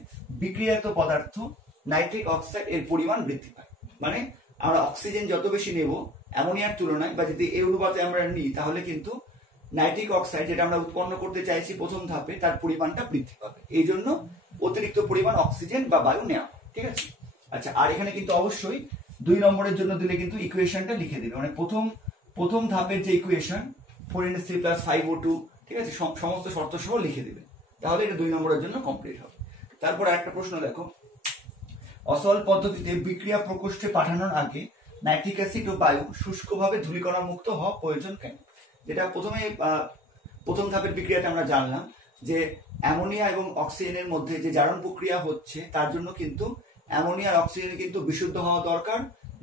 বিক্রিয়াত পদার্থ নাইট্রিক অক্সাইড এর পরিমাণ বৃদ্ধি পায়। মানে আমরা অক্সিজেন যত বেশি নেব অ্যামোনিয়ার তুলনায়, বা যদি এই অনুপাতে আমরা নিই, তাহলে কিন্তু নাইট্রিক অক্সাইড যেটা আমরা উৎপন্ন করতে চাইছি প্রথম ধাপে, তার পরিমাণটা বৃদ্ধি পাবে। এই জন্য অতিরিক্ত পরিমাণ অক্সিজেন বা বায়ু নেওয়া। ঠিক আছে, আচ্ছা, আর এখানে কিন্তু অবশ্যই 2 নম্বরের জন্য দিলে কিন্তু ইকুয়েশনটা লিখে দেবে, মানে প্রথম ধাপের যে ইকুয়েশন 4NH3 + 5O2, ঠিক আছে, সমস্ত শর্ত সহ লিখে দেবে, তাহলে এটা 2 নম্বরের জন্য কমপ্লিট হবে। তারপর একটা প্রশ্ন দেখো, অসওয়াল পদ্ধতিতে বিক্রিয়া প্রকোষ্ঠে পাঠানোর আগে নাইট্রিক অ্যাসিড ও বায়ু শুষ্কভাবে ধূলিকণা মুক্ত হওয়া প্রয়োজন কেন। যেটা প্রথম ধাপের বিক্রিয়াতে আমরা জানলাম যে অ্যামোনিয়া এবং অক্সিজেনের মধ্যে যে জারণ প্রক্রিয়া হচ্ছে, তার জন্য কিন্তু অ্যামোনিয়া আর অক্সিজেন কিন্তু বিশুদ্ধ হওয়া দরকার,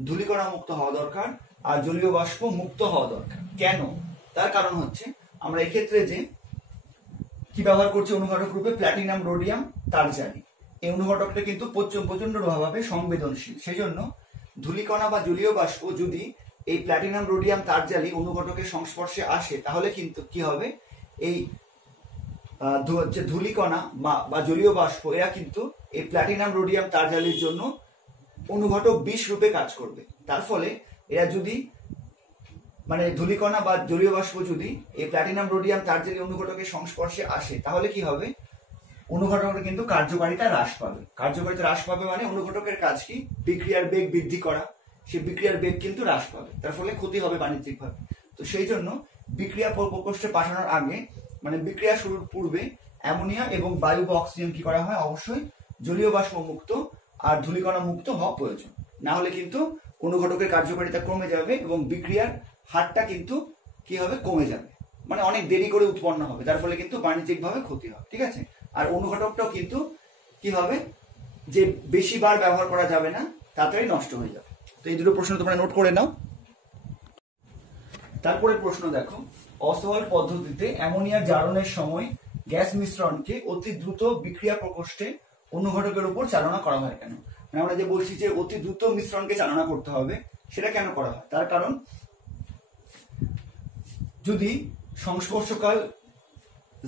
ধূলিকণা মুক্ত হওয়া দরকার, আর জলীয় বাষ্প মুক্ত হওয়া দরকার। কেন, তার কারণ হচ্ছে আমরা এক্ষেত্রে যে কি ব্যবহার করছি অনুঘটক রূপে, প্ল্যাটিনাম রোডিয়াম তারজালি। এই অনুঘটকটা কিন্তু প্রচন্ডভাবে সংবেদনশীল। সেই জন্য ধূলিকণা বা জলীয় বাষ্প যদি এই প্ল্যাটিনাম রোডিয়াম তারজালি অনুঘটকের সংস্পর্শে আসে, তাহলে কিন্তু কি হবে, এই ধূলিকণা বা জলীয় বাষ্প এরা কিন্তু এই প্ল্যাটিনাম রোডিয়াম তারজালির জন্য অনুঘটক বিষ রূপে কাজ করবে। তার ফলে এরা যদি, মানে ধূলিকণা বা জলীয় বাষ্প যদি এই প্ল্যাটিনাম রোডিয়াম তারজালি অনুঘটকের সংস্পর্শে আসে, তাহলে কি হবে, অনুঘটকের কিন্তু কার্যকারিতা হ্রাস পাবে। মানে অনুঘটকের কাজ কি, বিক্রিয়ার বেগ বৃদ্ধি করা, সেই বিক্রিয়ার বেগ কিন্তু হ্রাস পাবে, তার ফলে ক্ষতি হবে বাণিজ্যিকভাবে। তো সেই জন্য বিক্রিয়া প্রকোষ্ঠে পাঠানোর আগে, মানে বিক্রিয়া শুরুর পূর্বে অ্যামোনিয়া এবং বায়ু বা অক্সিজেন কি করা হয়, অবশ্যই জলীয় বাষ্প মুক্ত আর ধূলিকণা মুক্ত হওয়া প্রয়োজন। না হলে কিন্তু অনুঘটকের কার্যকারিতা কমে যাবে এবং বিক্রিয়ার হারটা কিন্তু কি হবে, কমে যাবে, মানে অনেক দেরি করে উৎপন্ন হবে, যার ফলে কিন্তু বাণিজ্যিকভাবে ক্ষতি হবে। ঠিক আছে, আর অনুঘটকটাও কিন্তু কি হবে, যে বেশি বার ব্যবহার করা যাবে না, তাড়াতাড়ি নষ্ট হয়ে যাবে। তো এই দুটো প্রশ্ন তোমরা নোট করে নাও। তারপরে প্রশ্ন দেখো, অসওয়াল পদ্ধতিতে অ্যামোনিয়ার জারণের সময় গ্যাস মিশ্রণকে অতি দ্রুত বিক্রিয়া প্রকোষ্ঠে অনুঘটকের উপর চালনা করা হয় কেন? মানে আমরা যে বলছি যে অতি দ্রুত মিশ্রণকে চালনা করতে হবে, সেটা কেন করা হয়? তার কারণ যদি সংস্পর্শকাল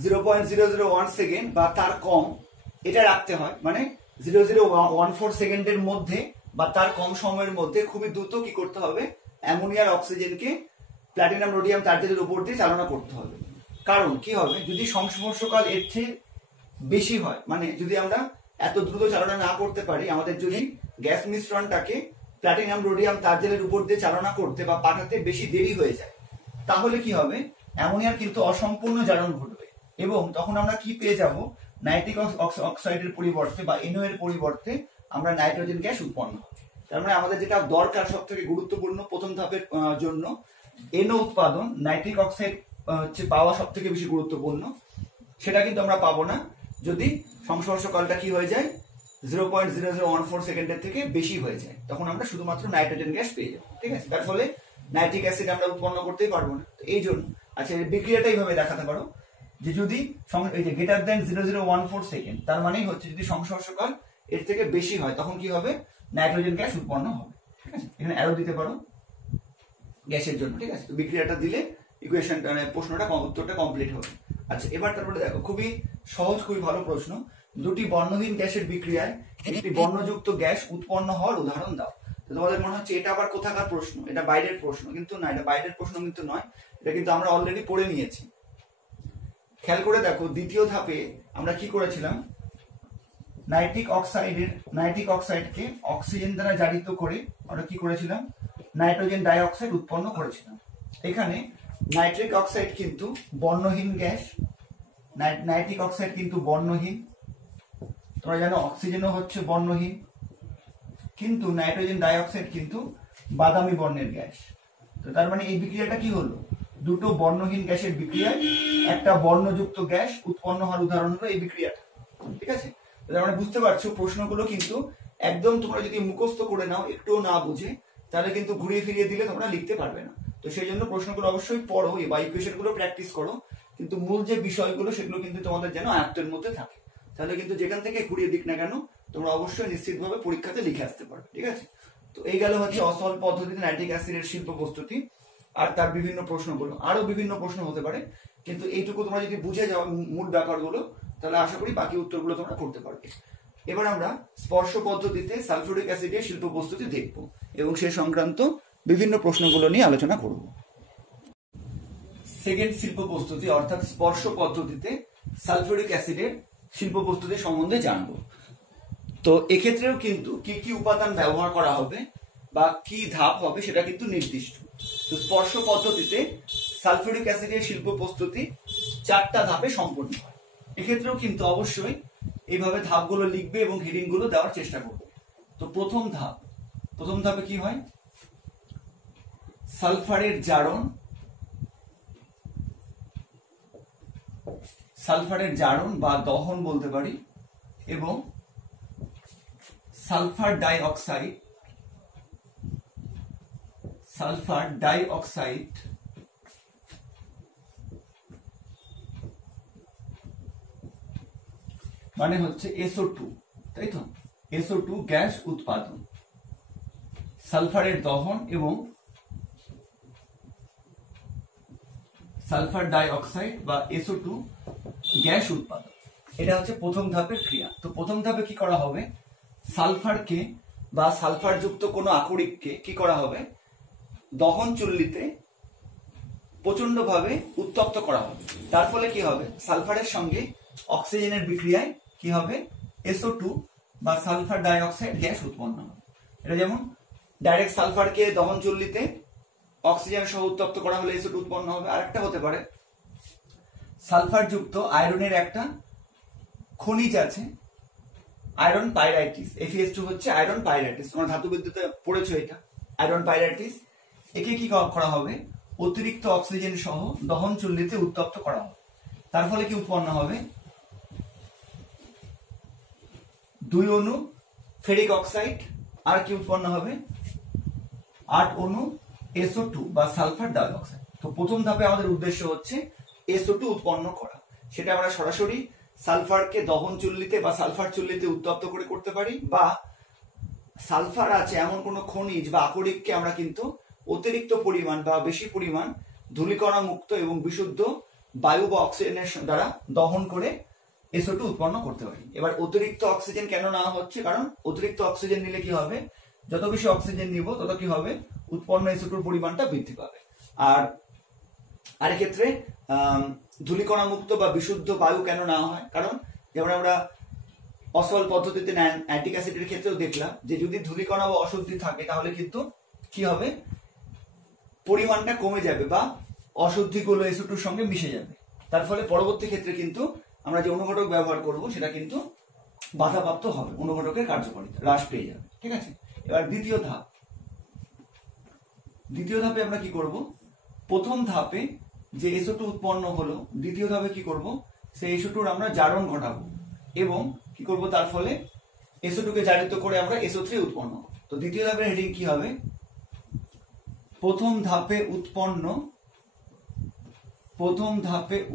0.001 সেকেন্ড বা তার কম এটা রাখতে হয়, মানে 0014 সেকেন্ডের মধ্যে বা তার কম সময়ের মধ্যে খুবই দ্রুত কি করতে হবে, অ্যামোনিয়ার অক্সিজেনকে প্লাটিনাম রোডিয়াম চার্জের উপর দিয়ে চালনা করতে হবে। কারণ কি হবে, যদি সংস্পর্শকাল এর চেয়ে বেশি হয়, মানে যদি আমরা এত দ্রুত চালনা না করতে পারি, আমাদের যদি গ্যাস মিশ্রণটাকে প্লাটিনাম রোডিয়াম চার্জের উপর দিয়ে চালনা করতে বা পাঠাতে বেশি দেরি হয়ে যায়, তাহলে কি হবে, অ্যামোনিয়ার কিন্তু অসম্পূর্ণ জারণ ঘটবে এবং তখন আমরা কি পেয়ে যাব, নাইট্রিক অক্সাইডের পরিবর্তে বা এনও এর পরিবর্তে আমরা নাইট্রোজেন গ্যাস উৎপন্ন হবে। তার মানে আমাদের যেটা দরকার সব থেকে গুরুত্বপূর্ণ প্রথম ধাপের জন্য এনও উৎপাদন, নাইট্রিক অক্সাইড হচ্ছে পাওয়া সব থেকে বেশি গুরুত্বপূর্ণ, সেটা কিন্তু আমরা পাবো না যদি সংস্পর্শকালটা কি হয়ে যায় 0.0014 সেকেন্ডের থেকে বেশি হয়ে যায়, তখন আমরা শুধুমাত্র নাইট্রোজেন গ্যাস পেয়ে যাবো। ঠিক আছে, তার ফলে নাইট্রিক অ্যাসিড আমরা উৎপন্ন করতেই পারবো না। তো এই জন্য আচ্ছা, এই বিক্রিয়াটা এইভাবে দেখাতে পারো যে যদি এই যে গ্রেটার দেন 0014 সেকেন্ড, তার মানেই হচ্ছে যদি সংস্পর্শকাল এর থেকে বেশি হয় তখন কি হবে, নাইট্রোজেন গ্যাস উৎপন্ন হবে। ঠিক আছে, এখানে অ্যারো দিতে পারো গ্যাসের জন্য। ঠিক আছে, তো বিক্রিয়াটা দিলে ইকুয়েশনটা মানে প্রশ্নটা উত্তরটা কমপ্লিট হবে। আচ্ছা, এবার তারপরে দেখো, খুবই সহজ, খুবই ভালো প্রশ্ন, দুটি বর্ণহীন গ্যাসের বিক্রিয়ায় একটি বর্ণযুক্ত গ্যাস উৎপন্ন হওয়ার উদাহরণ দাও। তো তোমাদের মনে হচ্ছে এটা আবার কোথাকার প্রশ্ন, এটা বাইরের প্রশ্ন, কিন্তু না, এটা বাইরের প্রশ্ন কিন্তু নয়, এটা কিন্তু আমরা অলরেডি পড়ে নিয়েছি। খেয়াল করে দেখো, দ্বিতীয় ধাপে আমরা কি করেছিলাম, নাইট্রিক অক্সাইডকে অক্সিজেন দ্বারা জারিত করে আমরা কি করেছিলাম, নাইট্রোজেন ডাই অক্সাইড উৎপন্ন করেছিলাম। এখানে নাইট্রিক অক্সাইড কিন্তু বর্ণহীন গ্যাস, নাইট্রিক অক্সাইড কিন্তু বর্ণহীন, তোমরা জানো অক্সিজেনও হচ্ছে বর্ণহীন, কিন্তু নাইট্রোজেন ডাই অক্সাইড কিন্তু বাদামি বর্ণের গ্যাস। তো তার মানে এই বিক্রিয়াটা কি হলো, দুটো বর্ণহীন গ্যাসের বিক্রিয়ায় একটা বর্ণযুক্ত গ্যাস উৎপন্ন হওয়ার উদাহরণ হলো এই বিক্রিয়াটা। ঠিক আছে, তার মানে বুঝতে পারছো প্রশ্নগুলো কিন্তু একদম তোমরা যদি মুখস্থ করে নাও একটুও না বুঝে, তাহলে কিন্তু ঘুরিয়ে ফিরিয়ে দিলে তোমরা লিখতে পারবে না। তো সেই জন্য প্রশ্নগুলো অবশ্যই পড়ো বা ইকুয়েশন গুলো প্র্যাকটিস করো, কিন্তু মূল যে বিষয়গুলো সেগুলো কিন্তু তোমাদের যেন আয়ত্তের মধ্যে থাকে, তাহলে কিন্তু যেখান থেকে ঘুরিয়ে দিক না কেন তোমরা অবশ্যই নিশ্চিতভাবে পরীক্ষাতে লিখে আসতে পারবে। ঠিক আছে, তো এই গেল হচ্ছে অসওয়াল পদ্ধতিতে নাইট্রিক অ্যাসিডের শিল্প প্রস্তুতি আর তার বিভিন্ন প্রশ্নগুলো, আরো বিভিন্ন প্রশ্ন হতে পারে, কিন্তু এইটুকু তোমরা যদি বুঝে যাও মূল ব্যাপারগুলো, তাহলে আশা করি বাকি উত্তরগুলো তোমরা করতে পারবে। এবার আমরা স্পর্শ পদ্ধতিতে সালফিউরিক অ্যাসিডের শিল্প প্রস্তুতি দেখব এবং সে সংক্রান্ত বিভিন্ন প্রশ্নগুলো নিয়ে আলোচনা করব। সেকেন্ড শিল্প প্রস্তুতি অর্থাৎ স্পর্শ পদ্ধতিতে সালফিউরিক অ্যাসিডের শিল্প প্রস্তুতি সম্বন্ধে জানবো। তো এক্ষেত্রেও কিন্তু কি কি উপাদান ব্যবহার করা হবে বা কি ধাপ হবে সেটা কিন্তু নির্দিষ্ট। তো স্পর্শ পদ্ধতিতে সালফিউরিক অ্যাসিডের শিল্প প্রস্তুতি 4টা ধাপে সম্পন্ন হয়। এক্ষেত্রেও কিন্তু অবশ্যই এইভাবে ধাপগুলো লিখবে এবং হেডিং গুলো দেওয়ার চেষ্টা করবে। তো প্রথম ধাপে কি হয়, সালফারের জারণ বা দহন বলতে পারি এবং সালফার ডাই অক্সাইড মানে হচ্ছে SO2, তাই তো, SO2 গ্যাস উৎপাদন, সালফারের দহন এবং সালফার ডাই অক্সাইড বা SO2 গ্যাস উৎপাদন, এটা হচ্ছে প্রথম ধাপের ক্রিয়া। তো প্রথম ধাপে কি করা হবে, সালফারকে বা সালফার যুক্ত কোনো আকরিককে কি করা হবে, দহন চুল্লিতে প্রচন্ডভাবে উত্তপ্ত করা হবে। তার ফলে কি হবে, সালফারের সঙ্গে অক্সিজেনের বিক্রিয়ায় কি হবে, SO2 বা সালফার ডাই অক্সাইড গ্যাস উৎপন্ন হবে। এটা যেমন ডাইরেক্ট সালফারকে দহন চুল্লিতে অক্সিজেন সহ উত্তপ্ত করা হলে SO2 উৎপন্ন হবে। আরেকটা হতে পারে সালফার যুক্ত আয়রনের একটা খনিজ আছে, আয়রন পাইরাইটিস, FeS2 হচ্ছে আয়রন পাইরাইটিস, তোমরা ধাতুবিদ্যুতে পড়েছো এটা, আয়রন পাইরাইটিস। একে কি করা হবে, অতিরিক্ত অক্সিজেন সহ দহন চুল্লিতে উত্তপ্ত করা হবে। তার ফলে কি উৎপন্ন হবে? 2 অণু ফেরিক অক্সাইড, আর কি উৎপন্ন হবে? 8 অণু SO2 বা সালফার ডাই অক্সাইড। তো প্রথম ধাপে আমাদের উদ্দেশ্য হচ্ছে SO2 উৎপন্ন করা। সেটা আমরা সরাসরি সালফারকে দহন চুল্লিতে বা সালফার চুল্লিতে উত্তপ্ত করে করতে পারি, বা সালফার আছে এমন কোন খনিজ বা আকরিককে আমরা কিন্তু অতিরিক্ত পরিমাণ বা বেশি পরিমাণ ধূলিকণা মুক্ত এবং বিশুদ্ধ বায়ু বা অক্সিজেনের দ্বারা দহন করে SO2 উৎপন্ন করতে পারি। এবার অতিরিক্ত অক্সিজেন কেন নেওয়া হচ্ছে? কারণ অতিরিক্ত অক্সিজেন নিলে কি হবে, যত বেশি অক্সিজেন নিব তত কি হবে, উৎপন্ন SO2 এর পরিমাণটা বৃদ্ধি পাবে। আর এক্ষেত্রে ধূলিকণা মুক্ত বা বিশুদ্ধ বায়ু কেন নেওয়া হয়? কারণ যেমন আমরা অসল পদ্ধতিতে নাইট্রিক অ্যাসিডের ক্ষেত্রেও দেখলাম যে যদি ধূলিকণা বা অশুদ্ধি থাকে তাহলে কিন্তু কি হবে, পরিমাণটা কমে যাবে বা অশুদ্ধিগুলো SO2 এর সঙ্গে মিশে যাবে। তার ফলে পরবর্তী ক্ষেত্রে কিন্তু আমরা যে অনুঘটক ব্যবহার করব সেটা কিন্তু বাধাপ্রাপ্ত হবে, অনুঘটকের কার্যকারিতা হ্রাস পেয়ে যাবে। ঠিক আছে, এবার দ্বিতীয় ধাপে আমরা কি করব? প্রথম ধাপে যে SO2 উৎপন্ন হলো, দ্বিতীয় ধাপে কি করব, সেই SO2 আমরা জারণ ঘটাবো এবং কি করব, তার ফলে SO2 কে জারিত করে আমরা SO3 উৎপন্ন করব। তো দ্বিতীয় ধাপের হেডিং কি হবে? প্রথম ধাপে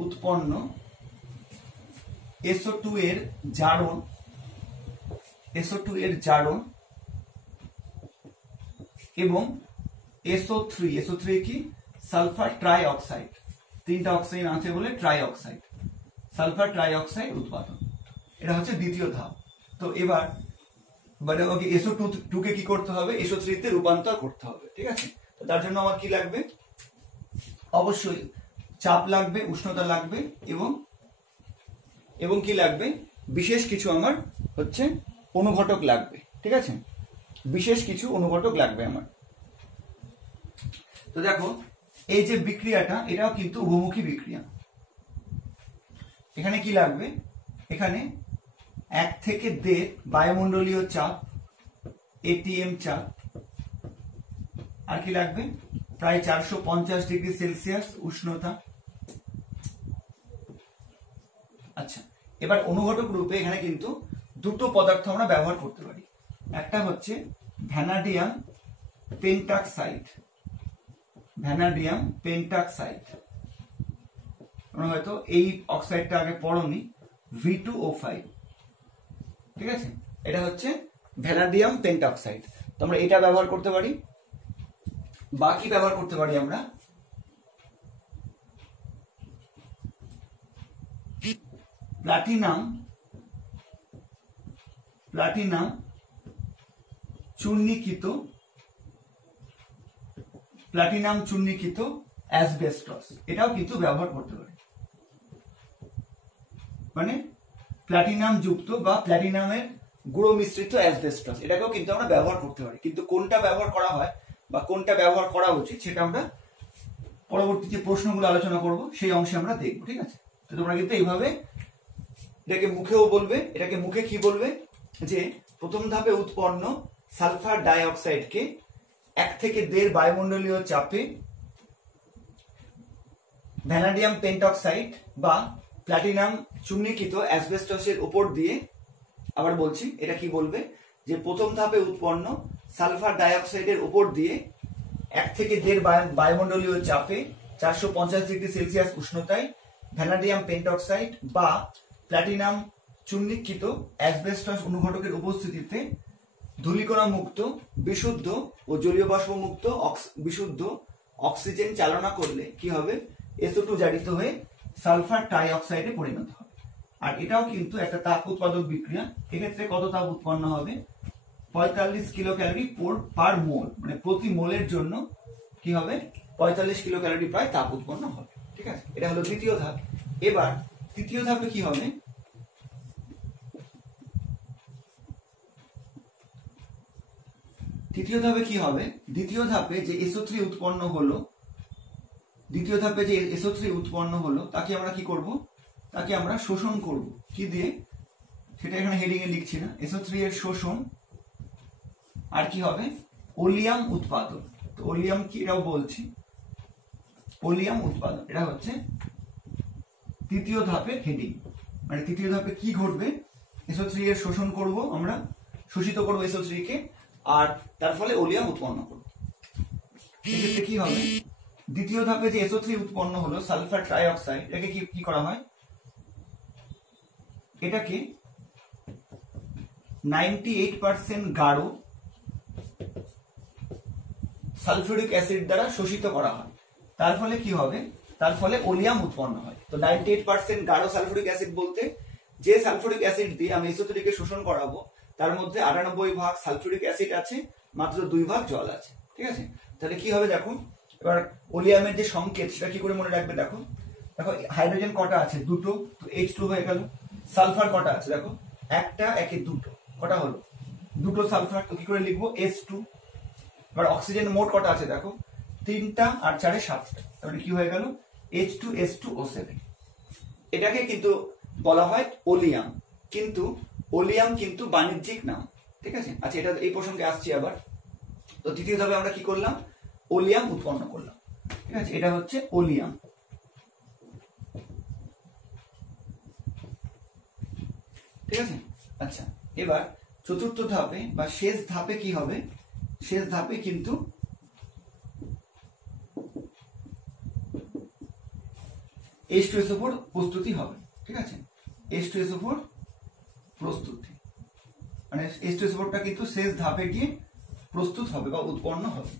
উৎপন্ন SO2 এর জারণ এবং SO3 কি, সালফার ট্রাই অক্সাইড, 3টা অক্সিজেন আছে বলে try oxide, sulphur try oxide উৎপাদন। এটা হচ্ছে দ্বিতীয় ধাপ। তো এবার আমাকে SO2 কে কি করতে হবে, SO3 তে রূপান্তর করতে হবে। ঠিক আছে, তো তার জন্য আমার কি লাগবে? অবশ্যই চাপ লাগবে, উষ্ণতা লাগবে এবং কি লাগবে, বিশেষ কিছু আমার হচ্ছে অনুঘটক লাগবে। ঠিক আছে, বিশেষ কিছু অনুঘটক লাগবে আমার। তো দেখো, এই যে বিক্রিয়াটা, এটাও কিন্তু উভমুখী বিক্রিয়া। এখানে কি লাগবে? এখানে 1 থেকে 1.5 বায়ুমণ্ডলীয় চাপ, ATM চাপ, আর কি লাগবে, প্রায় 450 ডিগ্রি সেলসিয়াস উষ্ণতা। আচ্ছা, এবার অনুঘটক রূপে এখানে কিন্তু দুটো পদার্থ আমরা ব্যবহার করতে পারি। একটা হচ্ছে ভ্যানাডিয়াম পেন্টাক্সাইড, তোমরা হয়তো এই অক্সাইডটা আগে পড়োনি, V2O5। ঠিক আছে, এটা হচ্ছে ভ্যানাডিয়াম পেন্টাক্সাইড। তো আমরা এটা ব্যবহার করতে পারি। বাকি ব্যবহার করতে পারি আমরা প্লাটিনাম চূর্ণীকৃত অ্যাসবেস্টস, এটাও কিন্তু ব্যবহার করতে পারি। মানে প্লাটিনাম যুক্ত বা প্লাটিনামের গুঁড়ো মিশ্রিত অ্যাসবেস্টস, এটাকেও কিন্তু আমরা ব্যবহার করতে পারি। কিন্তু কোনটা ব্যবহার করা হয় বা কোনটা ব্যবহার করা উচিত সেটা আমরা পরবর্তী যে প্রশ্নগুলো আলোচনা করব সেই অংশে আমরা দেখব। ঠিক আছে, তো তোমরা কিন্তু এইভাবে এটাকে মুখেও বলবে, এটাকে মুখে কি বলবে, যে প্রথম ধাপে উৎপন্ন সালফার ডাই অক্সাইডকে 1 থেকে 1.5 বায়ুমণ্ডলীয় চাপে ভ্যানাডিয়াম পেন্টক্সাইড বা প্লাটিনাম চূর্ণীকৃত অ্যাসবেস্টসের উপর দিয়ে, আবার বলছি এটা কি বলবে, যে প্রথম ধাপে উৎপন্ন সালফার ডাই অক্সাইডের উপর দিয়ে 1 থেকে 1.5 বায়ুমণ্ডলীয় চাপে 450 ডিগ্রি সেলসিয়াস উষ্ণতায় ভ্যানাডিয়াম পেন্টক্সাইড বা প্লাটিনাম চূর্ণীকৃত অ্যাসবেস্টস অনুঘটকের উপস্থিতিতে ধূলিকণা মুক্ত, বিশুদ্ধ ও জলীয় বাষ্প মুক্ত বিশুদ্ধ অক্সিজেন চালনা করলে কি হবে, SO2 জারিত হয়ে সালফার ট্রাই অক্সাইডে পরিণত হবে। আর এটাও কিন্তু একটা তাপ উৎপাদক বিক্রিয়া। এক্ষেত্রে কত তাপ উৎপন্ন হবে, 45 কিলো ক্যালোরি পার মোল, মানে প্রতি মোলের জন্য কি হবে, 45 কিলো ক্যালোরি প্রায় তাপ উৎপন্ন হবে। ঠিক আছে, এটা হলো দ্বিতীয় ধাপ। এবার তৃতীয় ধাপে কি হবে, দ্বিতীয় ধাপে যে SO3 উৎপন্ন হলো, তাকে আমরা কি করব, তাকে আমরা শোষণ করব। কি দিয়ে, সেটা এখানে হেডিং এ লিখছি না। SO3 এর শোষণ, আর কি হবে, ওলিয়াম উৎপাদন। তো ওলিয়াম কি, এটাও বলছি, ওলিয়াম উৎপাদন। এটা হচ্ছে তৃতীয় ধাপের হেডিং। মানে তৃতীয় ধাপে কি ঘটবে, SO3 এর শোষণ করব আমরা, শোষিত করব SO3 কে, আর তার ফলে ওলিয়াম উৎপন্ন করব। এক্ষেত্রে কি হবে, দ্বিতীয় ধাপে যে SO3 উৎপন্ন হলো সালফার ট্রাইঅক্সাইড, এটাকে কি করা হয়, এটাকে 98% গাঢ় সালফিউরিক অ্যাসিড দ্বারা শোষিত করা হয়। তার ফলে কি হবে, তার ফলে ওলিয়াম উৎপন্ন হয়। তো 98% গাঢ় সালফিউরিক অ্যাসিড বলতে যে সালফিউরিক অ্যাসিড দিয়ে আমি SO3 কে শোষণ করাবো তার মধ্যে 98% সালফিউরিক অ্যাসিড আছে, মাত্র 2% জল আছে। ঠিক আছে, তাহলে কি হবে দেখো, এবার ওলিয়ামের যে সংকেত সেটা কি করে মনে রাখবে, দেখো দেখো হাইড্রোজেন কটা আছে, দুটো, তো H2 হয়ে গেল। সালফার কটা আছে, দেখো একটা, একে দুটো, কটা হলো, দুটো সালফার, তো কি করে লিখবো, S2। এবার অক্সিজেন মোট কটা আছে, দেখো তিনটা, আর চারে 7টা, তাহলে কি হয়ে গেল, H2S2O7। এটাকে কিন্তু বলা হয় ওলিয়াম, কিন্তু ওলিয়াম কিন্তু বাণিজ্যিক নাম। ঠিক আছে, আচ্ছা এটা এই প্রসঙ্গে আসছি আবার। তো তৃতীয় ধাপে আমরা কি করলাম, ওলিয়াম উৎপন্ন করলাম। ঠিক আছে, এটা হচ্ছে ওলিয়াম। ঠিক আছে, আচ্ছা এবার চতুর্থ ধাপে বা শেষ ধাপে কি হবে, শেষ ধাপে কিন্তু H2SO4 প্রস্তুতি হবে। ঠিক আছে, H2SO4 প্রস্তুতি, মানে H2SO4টা কিন্তু শেষ ধাপে গিয়ে প্রস্তুত হবে বা উৎপন্ন হবে।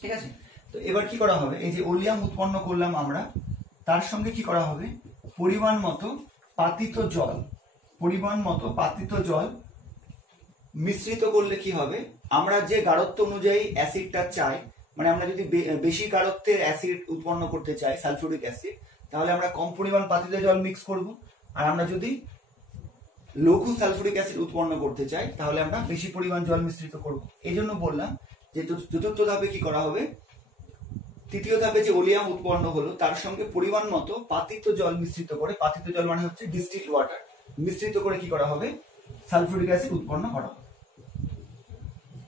ঠিক আছে, তো এবার কি করা হবে, এই যে ওলিয়াম উৎপন্ন করলাম আমরা, তার সঙ্গে কি করা হবে, পরিমাণ মতো পাতিত জল, পরিমাণ মতো পাতিত জল মিশ্রিত করলে কি হবে, আমরা যে গাঢ়ত্ব অনুযায়ী অ্যাসিডটা চাই, মানে আমরা যদি বেশি গাঢ়ত্বের অ্যাসিড উৎপন্ন করতে চাই সালফিউরিক অ্যাসিড, তাহলে আমরা কম পরিমাণ পাতিত জল মিক্স করব। আর আমরা যদি লঘু সালফিউরিক অ্যাসিড উৎপন্ন করতে চাই তাহলে আমরা বেশি পরিমাণ জল মিশ্রিত করব। এই জন্য বললাম যে চতুর্থ ধাপে কি করা হবে, তৃতীয় ধাপে যে ওলিয়াম উৎপন্ন হলো তার সঙ্গে পরিমাণ মতো পাতিত জল মিশ্রিত করে, পাতিত জল মানে হচ্ছে ডিস্টিলড ওয়াটার, মিশ্রিত করে কি করা হবে, সালফিউরিক অ্যাসিড উৎপন্ন করা হবে।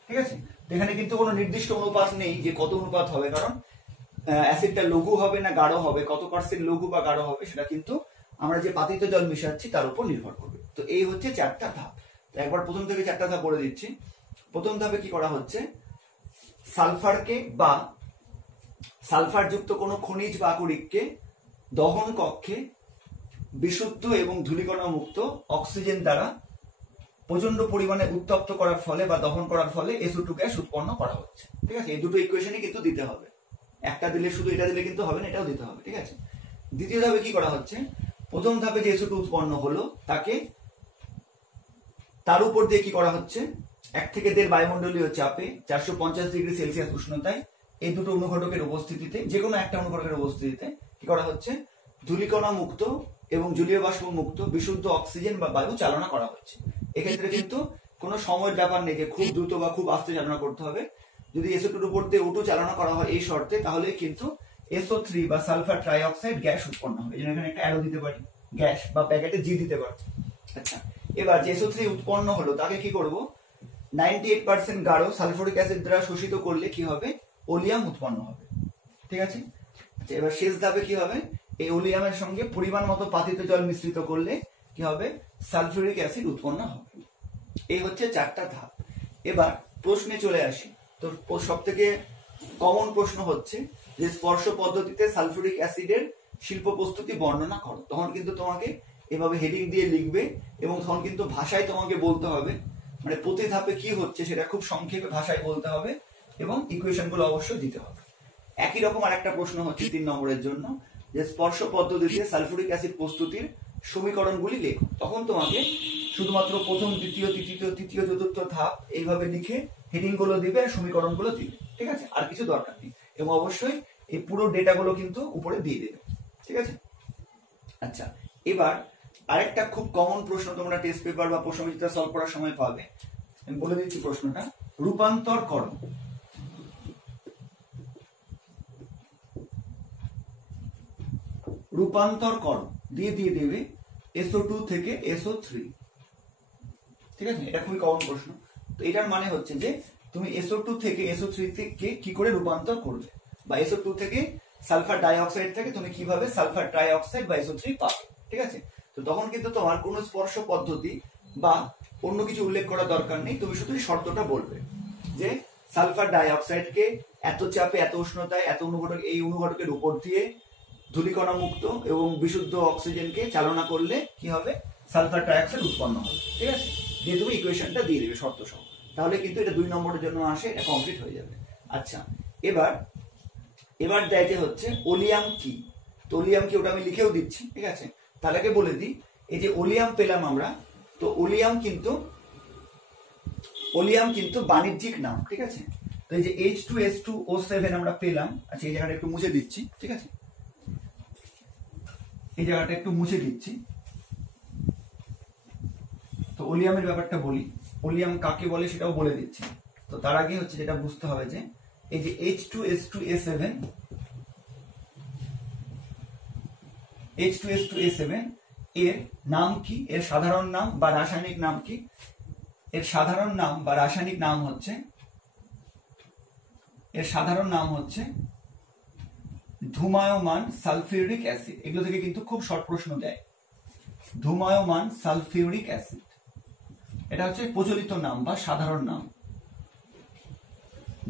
ঠিক আছে, এখানে কিন্তু কোনো নির্দিষ্ট অনুপাত নেই যে কত অনুপাত হবে, কারণ অ্যাসিডটা লঘু হবে না গাঢ় হবে, কত পার্সেন্ট লঘু বা গাঢ় হবে সেটা কিন্তু আমরা যে পাতিত জল মিশাচ্ছি তার উপর নির্ভর করবে। তো এই হচ্ছে 4টা ধাপ। তো একবার প্রথম থেকে 4টা ধাপ বলে দিচ্ছি। প্রথম ধাপে কি করা হচ্ছে, সালফারকে বা সালফার যুক্ত কোনো খনিজ বা আকরিককে দহন কক্ষে বিশুদ্ধ এবং ধূলিকণা মুক্ত অক্সিজেন দ্বারা প্রচন্ড পরিমাণে উত্তপ্ত করার ফলে বা দহন করার ফলে SO2 গ্যাস উৎপন্ন করা হচ্ছে। ঠিক আছে, এই দুটো ইকুয়েশনই কিন্তু দিতে হবে, একটা দিলে শুধু এটা দিলে কিন্তু হবে না, এটাও দিতে হবে। ঠিক আছে, দ্বিতীয় ধাপে কি করা হচ্ছে, প্রথম ধাপে যে SO2 উৎপন্ন হলো তাকে তার উপর দিয়ে কি করা হচ্ছে, 1 থেকে 1.5 বায়ুমণ্ডলীয় চাপে 450 ডিগ্রি সেলসিয়াস উষ্ণতায় এই দুটো অনুঘটকের উপস্থিতিতে, যে কোনো একটা অনুঘটকের উপস্থিতিতে কি করা হচ্ছে, ধূলিকণা মুক্ত এবং জলীয় বাষ্প মুক্ত বিশুদ্ধ অক্সিজেন বা বায়ু চালনা করা হচ্ছে। এক্ষেত্রে কিন্তু কোনো সময়ের ব্যাপার নেই যে খুব দ্রুত বা খুব আস্তে চালনা করতে হবে। যদি SO2 উপর দিয়ে O2 চালনা করা হয় এই শর্তে, তাহলে কিন্তু SO3 বা সালফার ট্রাইঅক্সাইড গ্যাস উৎপন্ন হবে। এই জন্য এখানে একটা অ্যারো দিতে পারি, গ্যাস বা প্যাকেটে G দিতে পারি। আচ্ছা, এবার যে SO3 উৎপন্ন হলো তাকে কি করব, 98% গাঢ় সালফিউরিক অ্যাসিড দ্বারা শোষিত করলে কি হবে, ওলিয়াম উৎপন্ন হবে। ঠিক আছে, আচ্ছা এবার শেষ ধাপে কি হবে, এই ওলিয়ামের সঙ্গে পরিমাণ মতো পাতিত জল মিশ্রিত করলে কি হবে, সালফিউরিক অ্যাসিড উৎপন্ন হবে। এই হচ্ছে 4টা ধাপ। এবার প্রশ্নে চলে আসি। তো সব থেকে কমন প্রশ্ন হচ্ছে যে স্পর্শ পদ্ধতিতে সালফিউরিক অ্যাসিডের শিল্প প্রস্তুতি বর্ণনা করো। তখন কিন্তু তোমাকে এভাবে হেডিং দিয়ে লিখবে এবং তখন কিন্তু ভাষায় তোমাকে বলতে হবে, মানে প্রতি ধাপে কি হচ্ছে সেটা খুব সংক্ষেপে ভাষায় বলতে হবে এবং ইকুয়েশন গুলো অবশ্যই দিতে হবে। একই রকম আরেকটা প্রশ্ন হচ্ছে 3 নম্বরের জন্য, যে স্পর্শ পদ্ধতিতে সালফিউরিক অ্যাসিড প্রস্তুতির সমীকরণগুলি লেখো। তখন তোমাকে শুধুমাত্র প্রথম, দ্বিতীয়, তৃতীয়, চতুর্থ ধাপ এইভাবে লিখে হেডিং গুলো দিবে আর সমীকরণ গুলো দিবে। ঠিক আছে, আর কিছু দরকার নেই, এবং অবশ্যই এই পুরো ডেটা গুলো কিন্তু উপরে দিয়ে দেবে। ঠিক আছে, আচ্ছা এবার আরেকটা খুব কমন প্রশ্ন তোমরা টেস্ট পেপার বা প্রশ্নবিচিত্রা সলভ করার সময় পাবে, আমি বলে দিচ্ছি প্রশ্নটা। রূপান্তর করো, রূপান্তর করো দিয়ে দেবে SO2 থেকে SO3। ঠিক আছে, এটা খুবই কমন প্রশ্ন। তো এটার মানে হচ্ছে যে তুমি SO2 থেকে SO3 কে কি করে রূপান্তর করবে, বা SO2 থেকে সালফার ডাইঅক্সাইড থেকে তুমি কিভাবে সালফার ট্রাইঅক্সাইড বা SO3 পাবে, ঠিক আছে। তো তখন কিন্তু তোমার কোনো স্পর্শ পদ্ধতি বা অন্য কিছু উল্লেখ করার দরকার নেই, তুমি শুধু শর্তটা বলবে যে সালফার ডাইঅক্সাইডকে এত চাপে এত উষ্ণতায় এত অনুঘটক এই অনুঘটকের উপর দিয়ে ধূলিকণা মুক্ত এবং বিশুদ্ধ অক্সিজেনকে চালনা করলে কি হবে, সালফার ট্রাইঅক্সাইড উৎপন্ন হবে, ঠিক আছে। দিয়ে তুমি ইকুয়েশনটা দিয়ে দেবে শর্ত সহ, তাহলে কিন্তু এটা 2 নম্বরের জন্য আসে, এটা কমপ্লিট হয়ে যাবে। আচ্ছা, এবার দেয় যে হচ্ছে ওলিয়াম কি। তো ওলিয়াম কি ওটা আমি লিখেও দিচ্ছি, ঠিক আছে। তাহলে আগে বলে দিই, এই যে ওলিয়াম পেলাম আমরা, তো ওলিয়াম কিন্তু বাণিজ্যিক নাম, ঠিক আছে। তো এই যে H2S2O7 আমরা পেলাম, আচ্ছা এই জায়গাটা একটু মুছে দিচ্ছি, ঠিক আছে, এই জায়গাটা একটু মুছে দিচ্ছি। তো ওলিয়ামের ব্যাপারটা বলি, ওলিয়াম কাকে বলে সেটাও বলে দিচ্ছি। তো তার আগে হচ্ছে যেটা বুঝতে হবে যে এই যে H2S2A7 এর নাম কি, এর সাধারণ নাম বা রাসায়নিক নাম কি? এর সাধারণ নাম বা রাসায়নিক নাম হচ্ছে ধূমায়মান সালফিউরিক অ্যাসিড। এগুলো থেকে কিন্তু খুব শর্ট প্রশ্ন দেয়। ধূমায়মান সালফিউরিক অ্যাসিড, এটা হচ্ছে প্রচলিত নাম বা সাধারণ নাম,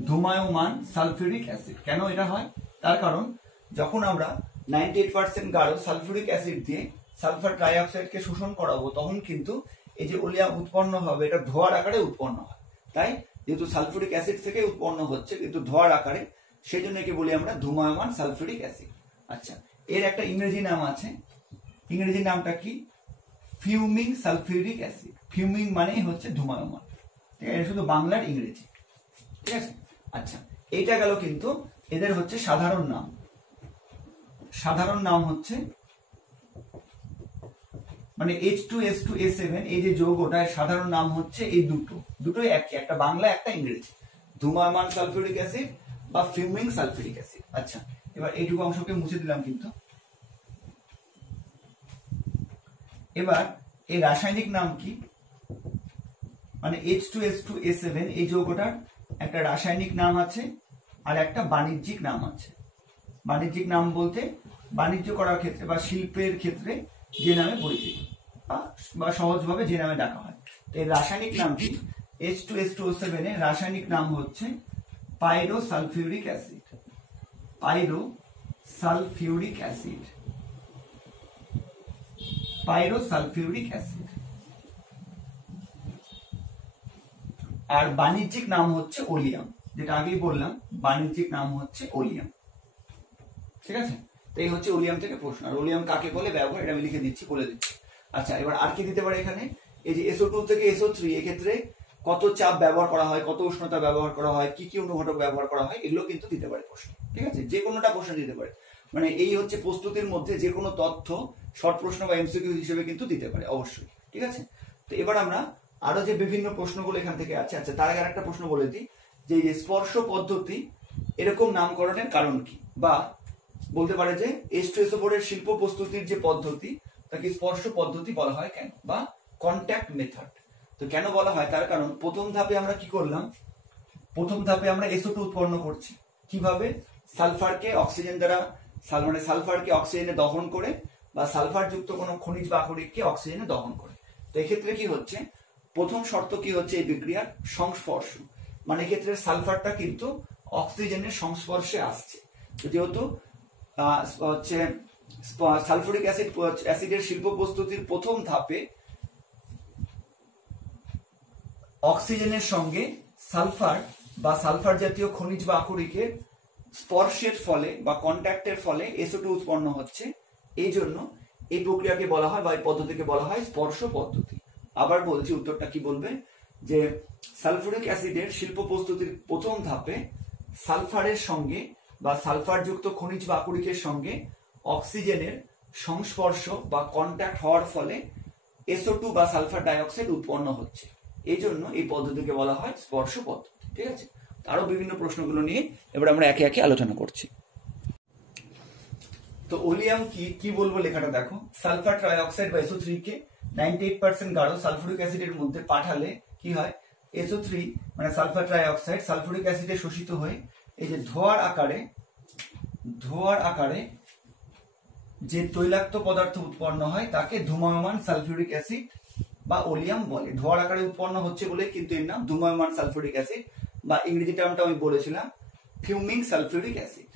ধূমায়মান সালফিউরিক অ্যাসিড। কেন এটা হয়? তার কারণ যখন আমরা 98% গাঢ় সালফিউরিক অ্যাসিড দিয়ে সালফার ট্রাইঅক্সাইডকে শোষণ করাবো, তখন কিন্তু এই যে ওলিয়াম উৎপন্ন হবে এটা ধোঁয়ার আকারে উৎপন্ন হয়। তাই যেহেতু সালফিউরিক অ্যাসিড থেকে উৎপন্ন হচ্ছে কিন্তু ধোঁয়ার আকারে, সেই জন্য একে বলি আমরা ধূমায়মান সালফিউরিক অ্যাসিড। আচ্ছা, এর একটা ইংরেজি নাম আছে, ইংরেজি নামটা কি? ফিউমিং সালফিউরিক অ্যাসিড। ফিউমিং মানেই হচ্ছে ধূমায়মান, ঠিক আছে, এটা শুধু বাংলার ইংরেজি, ঠিক আছে। আচ্ছা, এইটা গেল কিন্তু এদের হচ্ছে সাধারণ নাম। সাধারণ নাম হচ্ছে মানে H2S2A7 এই যে যৌগটা, সাধারণ নাম হচ্ছে এই দুটোই একই, একটা বাংলা একটা ইংরেজি, ধূমায়মান সালফিউরিক অ্যাসিড বা ফিউমিং সালফিউরিক অ্যাসিড। আচ্ছা, এবার এইটুকু অংশকে মুছে দিলাম কিন্তু। এবার এই রাসায়নিক নাম কি, মানে H2S2A7 এই যৌগটার একটা রাসায়নিক নাম আছে আর একটা বাণিজ্যিক নাম আছে। বাণিজ্যিক নাম বলতে বাণিজ্য করার ক্ষেত্রে বা শিল্পের ক্ষেত্রে যে নামে পরিচিত বা সহজভাবে যে নামে ডাকা হয়। এই রাসায়নিক নামটি H2S2O7 এর রাসায়নিক নাম হচ্ছে pyrosulphuric acid. Pyrosulphuric acid, pyrosulphuric acid. আর বাণিজ্যিক নাম হচ্ছে ওলিয়াম, যেটা আগেই বললাম, বাণিজ্যিক নাম হচ্ছে ওলিয়াম, ঠিক আছে। তো এই হচ্ছে ওলিয়াম থেকে প্রশ্ন। আর ওলিয়াম কাকে বলে ব্যবহার, এটা আমি লিখে দিচ্ছি, বলে দিচ্ছি। আচ্ছা, এবার আর কি দিতে পারে এখানে? এই যে SO2 থেকে SO3 এক্ষেত্রে কত চাপ ব্যবহার করা হয়, কত উষ্ণতা ব্যবহার করা হয়, কি কি অনুঘটক ব্যবহার করা হয়, এগুলো কিন্তু দিতে পারে প্রশ্ন, ঠিক আছে। যে কোনোটা প্রশ্ন দিতে পারে, মানে এই হচ্ছে প্রস্তুতির মধ্যে যে কোনো তথ্য শর্ট প্রশ্ন বা MCQ হিসেবে কিন্তু দিতে পারে অবশ্যই, ঠিক আছে। তো এবার আমরা আরো যে বিভিন্ন প্রশ্নগুলো এখান থেকে আছে, আচ্ছা তার আগে একটা প্রশ্ন বলে দিই যে এই যে স্পর্শ পদ্ধতি এরকম নামকরণের কারণ কি, বা বলতে পারে যে H2SO4 এর শিল্প প্রস্তুতির যে পদ্ধতি তাকে স্পর্শ পদ্ধতি বলা হয় কেন, বা কন্ট্যাক্ট মেথড। তো কেন বলা হয়? তার কারণ প্রথম ধাপে আমরা কি করলাম, প্রথম ধাপে আমরা SO2 উৎপন্ন করছি কিভাবে? সালফারকে অক্সিজেন দ্বারা, মানে সালফারকে অক্সিজেনে দহন করে বা সালফার যুক্ত কোনো খনিজ বা আকরিককে অক্সিজেনে দহন করে। তো এক্ষেত্রে কি হচ্ছে, প্রথম শর্ত কি হচ্ছে এই বিক্রিয়ার? সংস্পর্শ, মানে এক্ষেত্রে সালফারটা কিন্তু অক্সিজেনের সংস্পর্শে আসছে। তো যেহেতু হচ্ছে সালফুরিক অ্যাসিডের শিল্প প্রস্তুতির প্রথম ধাপে অক্সিজেনের সঙ্গে সালফার বা সালফার জাতীয় খনিজ বা আকরিকের স্পর্শের ফলে বা কন্ট্যাক্টের ফলে SO2 উৎপন্ন হচ্ছে। এই জন্য এই প্রক্রিয়াকে বলা হয় বা এই পদ্ধতিকে বলা হয় স্পর্শ পদ্ধতি। আবার বলছি, উত্তরটা কি বলবে, যে সালফুরিক অ্যাসিডের শিল্প প্রস্তুতির প্রথম ধাপে সালফারের সঙ্গে বা সালফার যুক্ত খনিজ বা আকরিকের সঙ্গে অক্সিজেনের সংস্পর্শ বা কন্ট্যাক্ট হওয়ার ফলে SO2 বা সালফার ডাইঅক্সাইড উৎপন্ন হচ্ছে। এই জন্য এই পদ্ধতিকে বলা হয় স্পর্শ পদ্ধতি, ঠিক আছে। আরো বিভিন্ন প্রশ্নগুলো নিয়ে এবার আমরা একে একে আলোচনা করছি। তো ওলিয়াম কি বলবো, লেখাটা দেখো। সালফার ট্রাইঅক্সাইড বা SO3 কে 98% গাঢ় সালফুরিক অ্যাসিডের মধ্যে পাঠালে কি হয়, SO3 মানে সালফার ট্রাইঅক্সাইড সালফুরিক অ্যাসিডে শোষিত হয়ে এই যে ধোঁয়ার আকারে ধোঁয়ার আকারে যে তৈলাক্ত পদার্থ উৎপন্ন হয় তাকে ধূময়মান সালফিউরিক অ্যাসিড বা ওলিয়াম বলে। ধোঁয়ার আকারে উৎপন্ন হচ্ছে বলে কিন্তু এর নাম ধূময়মান সালফিউরিক অ্যাসিড, বা ইংরেজি টার্মটা আমি বলেছিলাম ফিউমিং সালফিউরিক অ্যাসিড,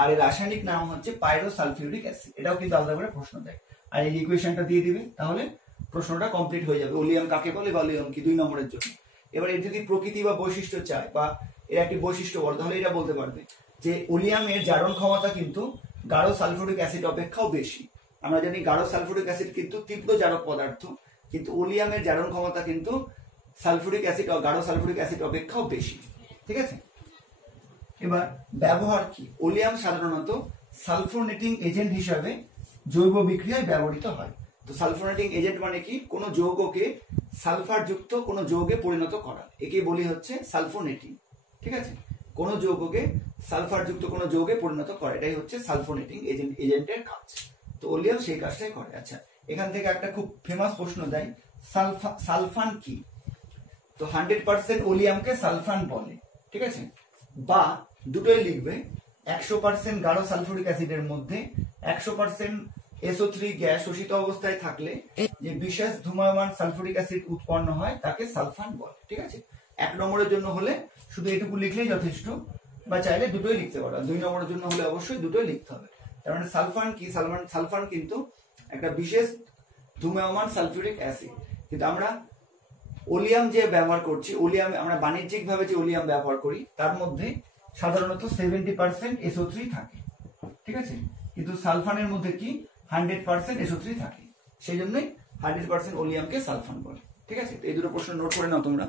আর এর রাসায়নিক নাম হচ্ছে পাইরোসালফিউরিক অ্যাসিড। এটাও কিন্তু আলাদা করে প্রশ্ন দেয়, আর এই ইকুয়েশনটা দিয়ে দিবে, তাহলে প্রশ্নটা কমপ্লিট হয়ে যাবে। ওলিয়াম কাকে বলে বা ওলিয়াম কি 2 নম্বরের জন্য। এবার এর যদি প্রকৃতি বা বৈশিষ্ট্য চায় বা এর একটি বৈশিষ্ট্য বলে, তাহলে এটা বলতে পারবে যে ওলিয়ামের জারণ ক্ষমতা কিন্তু গাঢ় সালফিউরিক অ্যাসিড অপেক্ষাও বেশি। আমরা জানি গাঢ় সালফিউরিক অ্যাসিড কিন্তু তীব্র জারক পদার্থ, কিন্তু ওলিয়ামের জারণ ক্ষমতা কিন্তু সালফিউরিক অ্যাসিড ও গাঢ় সালফিউরিক অ্যাসিড অপেক্ষাও বেশি। ঠিক আছে, এবার ব্যবহার কি? ওলিয়াম সাধারণত সালফোনেটিং এজেন্ট হিসাবে জৈব বিক্রিয়ায় ব্যবহৃত হয়। তো সালফোনেটিং এজেন্ট মানে কি? কোনো যৌগকে সালফার যুক্ত কোনো যৌগে পরিণত করা, একে বলি হচ্ছে সালফোনেটিং। ঠিক আছে, কোনো যৌগকে সালফার যুক্ত কোনো যৌগে পরিণত করা, এটাই হচ্ছে সালফোনেটিং এজেন্টের কাজ। তো ওলিয়াম সেই কাজটাই করে। আচ্ছা, এখান থেকে একটা খুব ফেমাস প্রশ্ন দেয়, সালফান কি? তো 100% ওলিয়ামকে সালফান বলে। ঠিক আছে, বা দুটোই লিখবে, 100% গাঢ় সালফিউরিক অ্যাসিডের মধ্যে 100% SO3 গ্যাস শোষিত অবস্থায় থাকলে যে বিশেষ ধূময়মান সালফিউরিক অ্যাসিড উৎপন্ন হয় তাকে সালফান বলে। ঠিক আছে, 1 নম্বরের জন্য হলে শুধু এটুকু লিখলেই যথেষ্ট, বা চাইলে দুটোই লিখতে পারো। 2 নম্বরের জন্য হলে অবশ্যই দুটোই লিখতে হবে। তার মানে সালফান কি? সালফান কিন্তু একটা বিশেষ ধূময়মান সালফিউরিক অ্যাসিড। কিন্তু আমরা ওলিয়াম যে ব্যবহার করছি, ওলিয়াম আমরা বাণিজ্যিক ভাবে যে ওলিয়াম ব্যবহার করি তার মধ্যে সাধারণত 70% SO3 থাকে। ঠিক আছে, কিন্তু সালফানের মধ্যে কি 100% SO3 থাকে, সেই জন্যই 100% ওলিয়ামকে সালফান বলে। ঠিক আছে, এই দুটো প্রশ্ন নোট করে নাও তোমরা।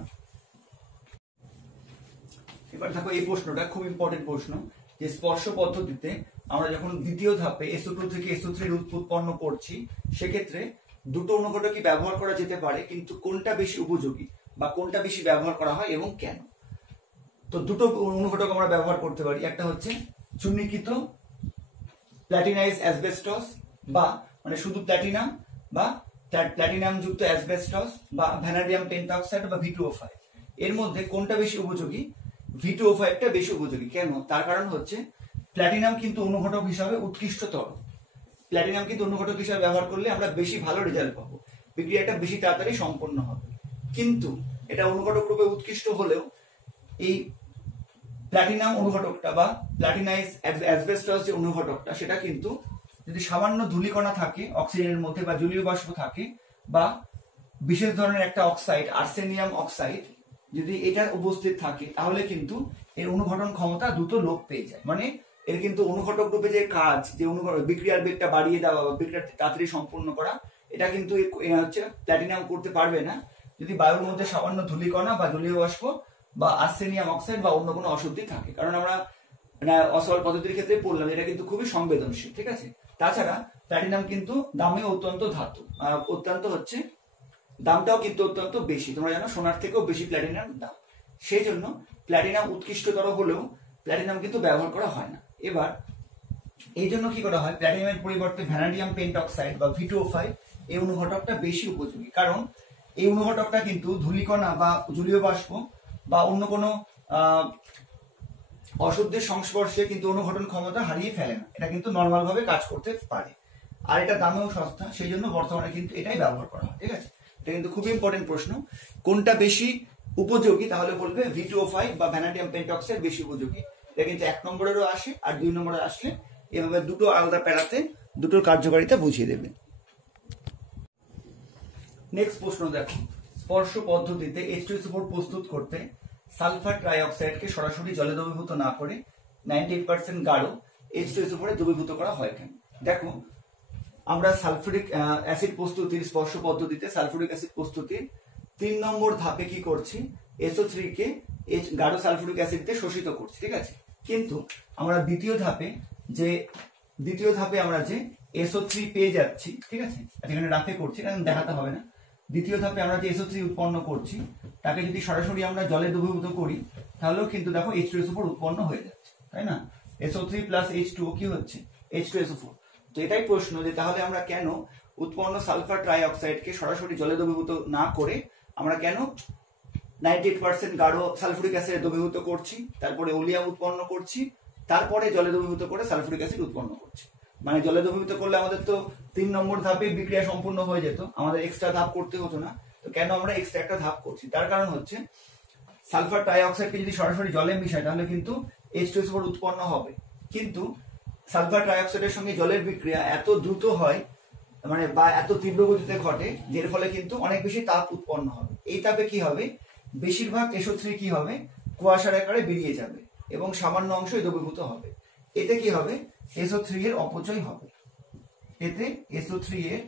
এবার দেখো, এই প্রশ্নটা খুব ইম্পর্টেন্ট প্রশ্ন, যে স্পর্শ পদ্ধতিতে আমরা যখন দ্বিতীয় ধাপে SO2 থেকে SO3 উৎপন্ন করছি, সেক্ষেত্রে দুটো অনুঘটকই ব্যবহার করা যেতে পারে, কিন্তু কোনটা বেশি উপযোগী বা কোনটা বেশি ব্যবহার করা হয় এবং কেন? তো দুটো অনুঘটক আমরা ব্যবহার করতে পারি। একটা হচ্ছে চূর্ণীকৃত প্ল্যাটিনাইজ অ্যাসবেস্টস, বা মানে শুধু প্ল্যাটিনাম বা প্ল্যাটিনাম যুক্ত অ্যাসবেস্টস, বা ভ্যানাডিয়াম পেন্টঅক্সাইড বা V2O5। এর মধ্যে কোনটা বেশি উপযোগী? V2O5টা বেশি উপযোগী। কেন? তার কারণ হচ্ছে প্ল্যাটিনাম কিন্তু অনুঘটক হিসাবে উৎকৃষ্টতর। প্ল্যাটিনাম কিন্তু অনুঘটক হিসাবে ব্যবহার করলে আমরা বেশি ভালো রেজাল্ট পাবো, বিক্রিয়াটা বেশি তাড়াতাড়ি সম্পন্ন হবে। কিন্তু এটা অনুঘটক রূপে উৎকৃষ্ট হলেও এই প্ল্যাটিনাম অনুঘটকটা বা প্ল্যাটিনাইজ অ্যাসবেস্টস যে অনুঘটকটা, সেটা কিন্তু যদি সামান্য ধূলিকণা থাকে অক্সিজেনের মধ্যে, বা জলীয় বাষ্প থাকে, বা বিশেষ ধরনের একটা অক্সাইড আর্সেনিয়াম অক্সাইড যদি এটা উপস্থিত থাকে, তাহলে কিন্তু এর অনুঘটন ক্ষমতা দ্রুত লোপ পেয়ে যায়। মানে এর কিন্তু অনুঘটক রূপে যে কাজ, যে বিক্রিয়ার বেগটা বাড়িয়ে দেওয়া বা বিক্রিয়া তাড়াতাড়ি সম্পূর্ণ করা, এটা কিন্তু হচ্ছে প্ল্যাটিনাম করতে পারবে না যদি বায়ুর মধ্যে সামান্য ধূলিকণা বা জলীয় বাষ্প বা আর্সেনিয়াম অক্সাইড বা অন্য কোনো অশুদ্ধি থাকে। কারণ আমরা অসল পদ্ধতির ক্ষেত্রে পড়লাম এটা কিন্তু খুবই সংবেদনশীল। ঠিক আছে, তাছাড়া প্ল্যাটিনাম কিন্তু দামে অত্যন্ত ধাতু, অত্যন্ত হচ্ছে দামটাও কিন্তু অত্যন্ত বেশি। তোমরা জানো সোনার থেকেও বেশি প্ল্যাটিনাম দাম, সেই জন্য প্ল্যাটিনাম উৎকৃষ্টতর হলেও প্ল্যাটিনাম কিন্তু ব্যবহার করা হয় না। এবার এই জন্য কি করা হয়, প্ল্যাটিনামের পরিবর্তে ভ্যানাডিয়াম পেন্টঅক্সাইড বা V2O5 এই অনুঘটকটা বেশি উপযোগী। কারণ এই অনুঘটকটা কিন্তু ধূলিকণা বা জলীয় বাষ্প বা অন্য কোনো অশুদ্ধের সংস্পর্শে কিন্তু অনুঘটন ক্ষমতা হারিয়ে ফেলে না, এটা কিন্তু নর্মাল ভাবে কাজ করতে পারে। আর এটা দামেও সস্তা, সেই জন্য বর্তমানে কিন্তু এটাই ব্যবহার করা হয়। ঠিক আছে, এটা কিন্তু খুব ইম্পর্টেন্ট প্রশ্ন। কোনটা বেশি উপযোগী? তাহলে বলবে V2O5 বা ভ্যানাডিয়াম পেন্টঅক্সাইড বেশি উপযোগী। এটা কিন্তু 1 নম্বরেরও আসে আর 2 নম্বরে আসলে এভাবে দুটো আলাদা প্যারাতে দুটোর কার্যকারিতা বুঝিয়ে দেবে। নেক্সট প্রশ্ন দেখো, স্পর্শ পদ্ধতিতে H2SO4 প্রস্তুত করতে সালফার ট্রাইঅক্সাইডকে সরাসরি জলে দ্রবীভূত না করে 98% গাঢ় H2SO4 এ দ্রবীভূত করা হয় কেন? দেখো, আমরা সালফিউরিক অ্যাসিড প্রস্তুতির স্পর্শ পদ্ধতিতে সালফিউরিক অ্যাসিড প্রস্তুতির 3 নম্বর ধাপে কি করছি, SO3 কে গাঢ় সালফিউরিক অ্যাসিড দিয়ে শোষিত করছি। ঠিক আছে, কিন্তু আমরা দ্বিতীয় ধাপে আমরা যে SO3 পেয়ে যাচ্ছি, ঠিক আছে, এখানে রাফে করছি কারণ দেখাতে হবে না। দ্বিতীয় ধাপে আমরা যে SO3 উৎপন্ন করছি তাকে যদি সরাসরি আমরা জলে দ্রবীভূত করি, তাহলেও কিন্তু দেখো H2SO4 উৎপন্ন হয়ে যাচ্ছে, তাই না? SO3 প্লাস H2O কি হচ্ছে? H2SO4। তো এটাই প্রশ্ন, যে তাহলে আমরা কেন উৎপন্ন সালফার ট্রাইঅক্সাইডকে সরাসরি জলে দ্রবীভূত না করে আমরা কেন 98% গাঢ় সালফিউরিক অ্যাসিডে দ্রবীভূত করছি, তারপরে ওলিয়াম উৎপন্ন করছি, তারপরে জলে দ্রবীভূত করে সালফিউরিক অ্যাসিড উৎপন্ন করছে। মানে জলে দ্রবীভূত করলে আমাদের তো 3 নম্বর ধাপে বিক্রিয়া সম্পূর্ণ হয়ে যেত, আমাদের এক্সট্রা ধাপ করতে হতো না। তো কেন আমরা এক্সট্রা একটা ধাপ করছি? তার কারণ হচ্ছে সালফার ট্রাইঅক্সাইডকে যদি সরাসরি জলে মিশায় তাহলে কিন্তু H2SO4 উৎপন্ন হবে, কিন্তু সালফার ট্রাইঅক্সাইডের সঙ্গে জলের বিক্রিয়া এত দ্রুত হয়, মানে বা এত তীব্র গতিতে ঘটে, যার ফলে কিন্তু অনেক বেশি তাপ উৎপন্ন হবে। এই তাপে কি হবে, বেশিরভাগ SO3 কি হবে, কুয়াশার আকারে বেরিয়ে যাবে এবং সামান্য অংশ দ্রবীভূত হবে। এতে কি হবে, SO3 এর অপচয় হবে, এতে SO3 এর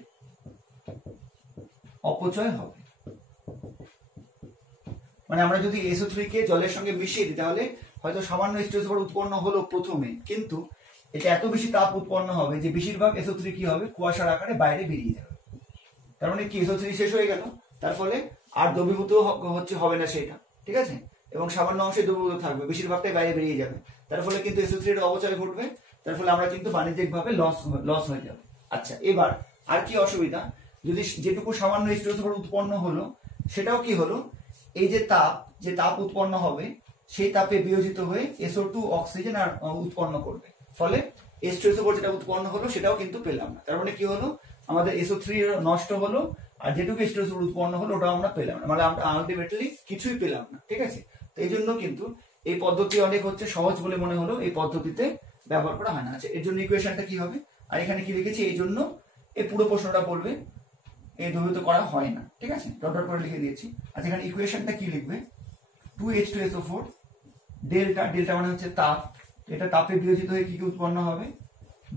অপচয় হবে। মানে আমরা যদি SO3 কে জলের সঙ্গে মিশিয়ে দিই তাহলে হয়তো সামান্য H2SO4 উৎপন্ন হলো প্রথমে, কিন্তু এটা এত বেশি তাপ উৎপন্ন হবে যে বেশিরভাগ SO3 কি হবে, কুয়াশার আকারে বাইরে বেরিয়ে যাবে। তার মানে কি, SO3 শেষ হয়ে গেল, তার ফলে আর দ্রবীভূত হবে না সেটা, ঠিক আছে, এবং সামান্য অংশে দ্রবীভূত থাকবে, বেশিরভাগটাই বাইরে বেরিয়ে যাবে। তার ফলে কিন্তু SO3 এর অপচয় ঘটবে, তার ফলে আমরা কিন্তু বাণিজ্যিকভাবে লস হয়ে যাবে। আচ্ছা, এবার আর কি অসুবিধা, যদি যেটুকু সামান্য H2SO4 উৎপন্ন হলো সেটাও কি হলো, এই যে তাপ উৎপন্ন হবে সেই তাপে বিয়োজিত হয়ে SO2 অক্সিজেন আর উৎপন্ন করবে, ফলে H2SO4 যেটা উৎপন্ন হলো সেটাও কিন্তু পেলাম না। তার মানে কি হলো, আমাদের SO3 নষ্ট হলো আর যেটুকু H2SO4 উৎপন্ন হলো ওটাও আমরা পেলাম না, মানে আমরা আলটিমেটলি কিছুই পেলাম না, ঠিক আছে। তো এই জন্য কিন্তু এই পদ্ধতি অনেক সহজ বলে মনে হলো, এই পদ্ধতিতে ব্যবহার করা হয় না। আচ্ছা, এর জন্য ইকুয়েশনটা কি হবে, আর এখানে কি লিখেছি, এই জন্য এই পুরো প্রশ্নটা বলবে এই দ্রবীভূত করা হয় না, ঠিক আছে, ডট ডট করে লিখে দিয়েছি। আচ্ছা, এখানে ইকুয়েশনটা কি লিখবে, 2H2SO4 ডেল্টা মানে হচ্ছে তাপ, এটা তাপে বিয়োজিত হয়ে কি কি উৎপন্ন হবে,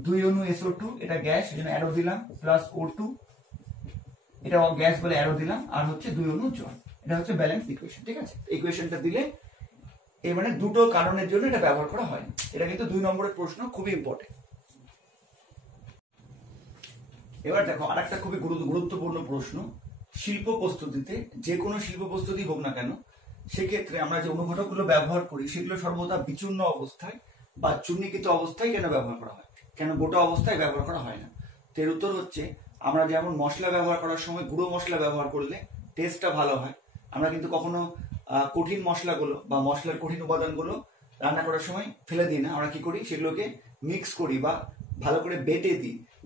2 অণু SO2, এটা গ্যাস এজন্য অ্যারো দিলাম, প্লাস O2, এটা গ্যাস বলে অ্যারো দিলাম, আর হচ্ছে 2 অণু জল। এটা হচ্ছে ব্যালেন্স ইকুয়েশন, ঠিক আছে। ইকুয়েশনটা দিলে এই মানে দুটো কারণের জন্য এটা ব্যবহার করা হয় না। এটা কিন্তু 2 নম্বরের প্রশ্ন, খুবই ইম্পর্টেন্ট। এবার দেখো আরেকটা খুবই গুরুত্বপূর্ণ প্রশ্ন, শিল্প প্রস্তুতিতে যে কোনো শিল্প প্রস্তুতি হোক না কেন সেক্ষেত্রে আমরা যে অনুঘটকগুলো ব্যবহার করি সেগুলো সর্বদা বিচূর্ণ অবস্থায় বা চূর্ণীকৃত অবস্থায় কেন ব্যবহার করা হয়, কেন গোটা অবস্থায় ব্যবহার করা হয় না? তো এর উত্তর হচ্ছে, আমরা যেমন মশলা ব্যবহার করার সময় গুঁড়ো মশলা ব্যবহার করলে টেস্টটা ভালো হয়, আমরা কিন্তু কখনো কঠিন মশলাগুলো বা মশলার কঠিন উপাদানগুলো রান্না করার সময় ফেলে দিই না, আমরা কি করি, সেগুলোকে মিক্স করি বা ভালো করে বেটে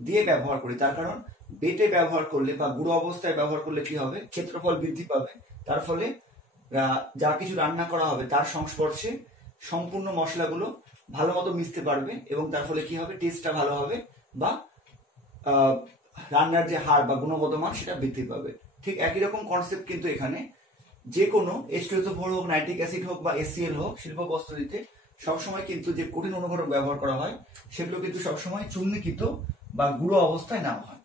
দিয়ে ব্যবহার করি। তার কারণ বেটে ব্যবহার করলে বা গুঁড়ো অবস্থায় ব্যবহার করলে কি হবে, ক্ষেত্রফল বৃদ্ধি পাবে, তার ফলে যা কিছু রান্না করা হবে তার সংস্পর্শে সম্পূর্ণ মশলাগুলো ভালো মতো মিশতে পারবে এবং তার ফলে কি হবে, টেস্টটা ভালো হবে বা রান্নার যে হার বা গুণগত মান সেটা বৃদ্ধি পাবে। ঠিক একই রকম কনসেপ্ট কিন্তু এখানে যে কোনো H2SO4 হোক, নাইট্রিক অ্যাসিড হোক বা HCl হোক, শিল্প প্রস্তুতিতে সবসময় কিন্তু যে কঠিন অনুঘটক ব্যবহার করা হয় সেগুলো কিন্তু সবসময় চূর্ণীকৃত বা গুঁড়ো অবস্থায় নেওয়া হয়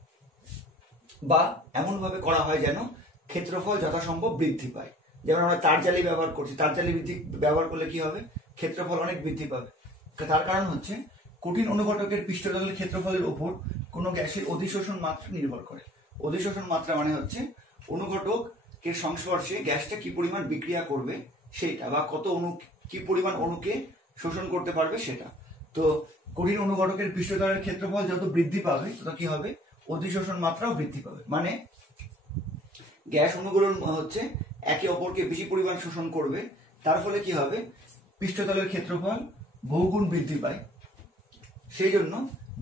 বা এমন ভাবে করা হয় যেন ক্ষেত্রফল যথাসম্ভব বৃদ্ধি পায়। যেমন আমরা তারজালি ব্যবহার করছি, তারজালি ব্যবহার করলে কি হবে, ক্ষেত্রফল অনেক বৃদ্ধি পাবে। তার কারণ হচ্ছে কঠিন অনুঘটকের পৃষ্ঠতলের ক্ষেত্রফলের উপর কোনো গ্যাসের অধিশোষণ মাত্রা নির্ভর করে। অধিশোষণ মাত্রা মানে হচ্ছে অনুঘটকের সংস্পর্শে গ্যাসটা কি পরিমাণ বিক্রিয়া করবে সেটা, বা কত অণু কি পরিমাণ অণুকে শোষণ করতে পারবে সেটা। তো কঠিন অনুঘটকের পৃষ্ঠতলের ক্ষেত্রফল যত বৃদ্ধি পাবে তত কি হবে, অধিশোষণ মাত্রাও বৃদ্ধি পাবে। মানে গ্যাস অণুগুলো হচ্ছে একে অপরকে বেশি পরিমাণ শোষণ করবে, তার ফলে কি হবে, পৃষ্ঠতলের ক্ষেত্রফল বহুগুণ বৃদ্ধি পায়। সেই জন্য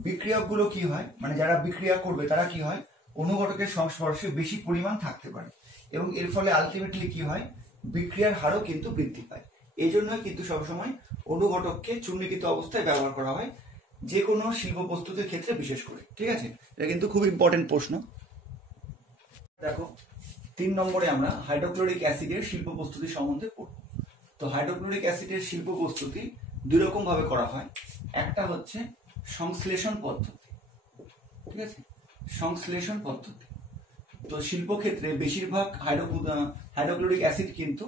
বিক্রিয়কগুলো কি হয়, মানে যারা বিক্রিয়া করবে তারা কি হয়, অনুঘটকের সংস্পর্শে বেশি পরিমাণ থাকতে পারে এবং এর ফলে আলটিমেটলি কি হয়, বিক্রিয়ার হারও কিন্তু বৃদ্ধি পায়। এই জন্যই কিন্তু সবসময় অনুঘটককে চূর্ণীকৃত অবস্থায় ব্যবহার করা হয় যে কোনো শিল্প প্রস্তুতির ক্ষেত্রে বিশেষ করে, ঠিক আছে। এটা কিন্তু খুব ইম্পর্টেন্ট প্রশ্ন। দেখো 3 নম্বরে আমরা হাইড্রোক্লোরিক অ্যাসিডের শিল্প প্রস্তুতি সম্বন্ধে পড়ব। তো হাইড্রোক্লোরিক অ্যাসিডের শিল্প প্রস্তুতি 2 রকম ভাবে করা হয়। একটা হচ্ছে সংশ্লেষণ পদ্ধতি, ঠিক আছে, সংশ্লেষণ পদ্ধতি। তো শিল্প ক্ষেত্রে বেশিরভাগ হাইড্রোক্লোরিক অ্যাসিড কিন্তু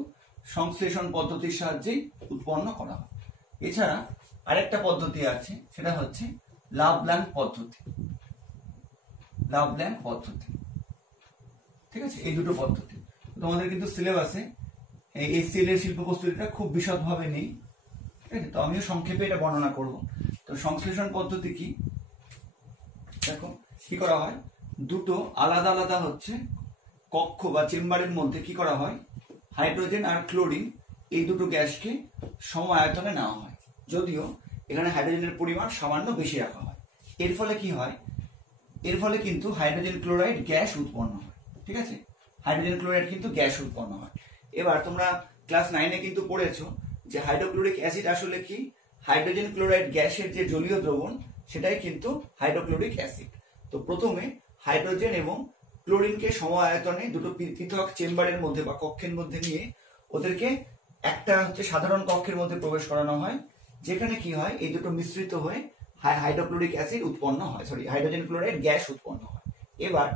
সংশ্লেষণ পদ্ধতির সাহায্যেই উৎপন্ন করা হয়। এছাড়া আরেকটা পদ্ধতি আছে, সেটা হচ্ছে লাভল্যান্ড পদ্ধতি। লাভল্যান্ড পদ্ধতি, ঠিক আছে। এই দুটো পদ্ধতি তোমাদের কিন্তু সিলেবাসে এই HCl এর শিল্প প্রস্তুতিটা খুব বিশদভাবে নেই, ঠিক আছে, তো আমিও সংক্ষেপে এটা বর্ণনা করব। তো সংশ্লেষণ পদ্ধতি কি, দেখো কি করা হয়, দুটো আলাদা আলাদা হচ্ছে কক্ষ বা চেম্বারের মধ্যে কি করা হয়, হাইড্রোজেন আর ক্লোরিন এই দুটো গ্যাসকে সম আয়তনে নেওয়া হয়। যদিও এখানে হাইড্রোজেনের পরিমাণ সামান্য বেশি রাখা হয়। এর ফলে কি হয়, এর ফলে কিন্তু হাইড্রোজেন ক্লোরাইড গ্যাস উৎপন্ন হয়। ঠিক আছে, হাইড্রোজেন ক্লোরাইড কিন্তু গ্যাস উৎপন্ন হয়। এবার তোমরা ক্লাস 9-এ কিন্তু পড়েছো যে হাইড্রোক্লোরিক অ্যাসিড আসলে কি, হাইড্রোজেন ক্লোরাইড গ্যাসের যে জলীয় দ্রবণ সেটাই কিন্তু হাইড্রোক্লোরিক অ্যাসিড। তো প্রথমে হাইড্রোজেন এবং ক্লোরিনকে সম আয়তনে দুটো পৃথক চেম্বারের মধ্যে বা কক্ষের মধ্যে নিয়ে ওদেরকে একটা হচ্ছে সাধারণ কক্ষের মধ্যে প্রবেশ করানো হয়, যেখানে কি হয় এই দুটো মিশ্রিত হয়ে হাইড্রোক্লোরিক অ্যাসিড উৎপন্ন হয়, হাইড্রোজেন ক্লোরাইড গ্যাস উৎপন্ন হয়। এবার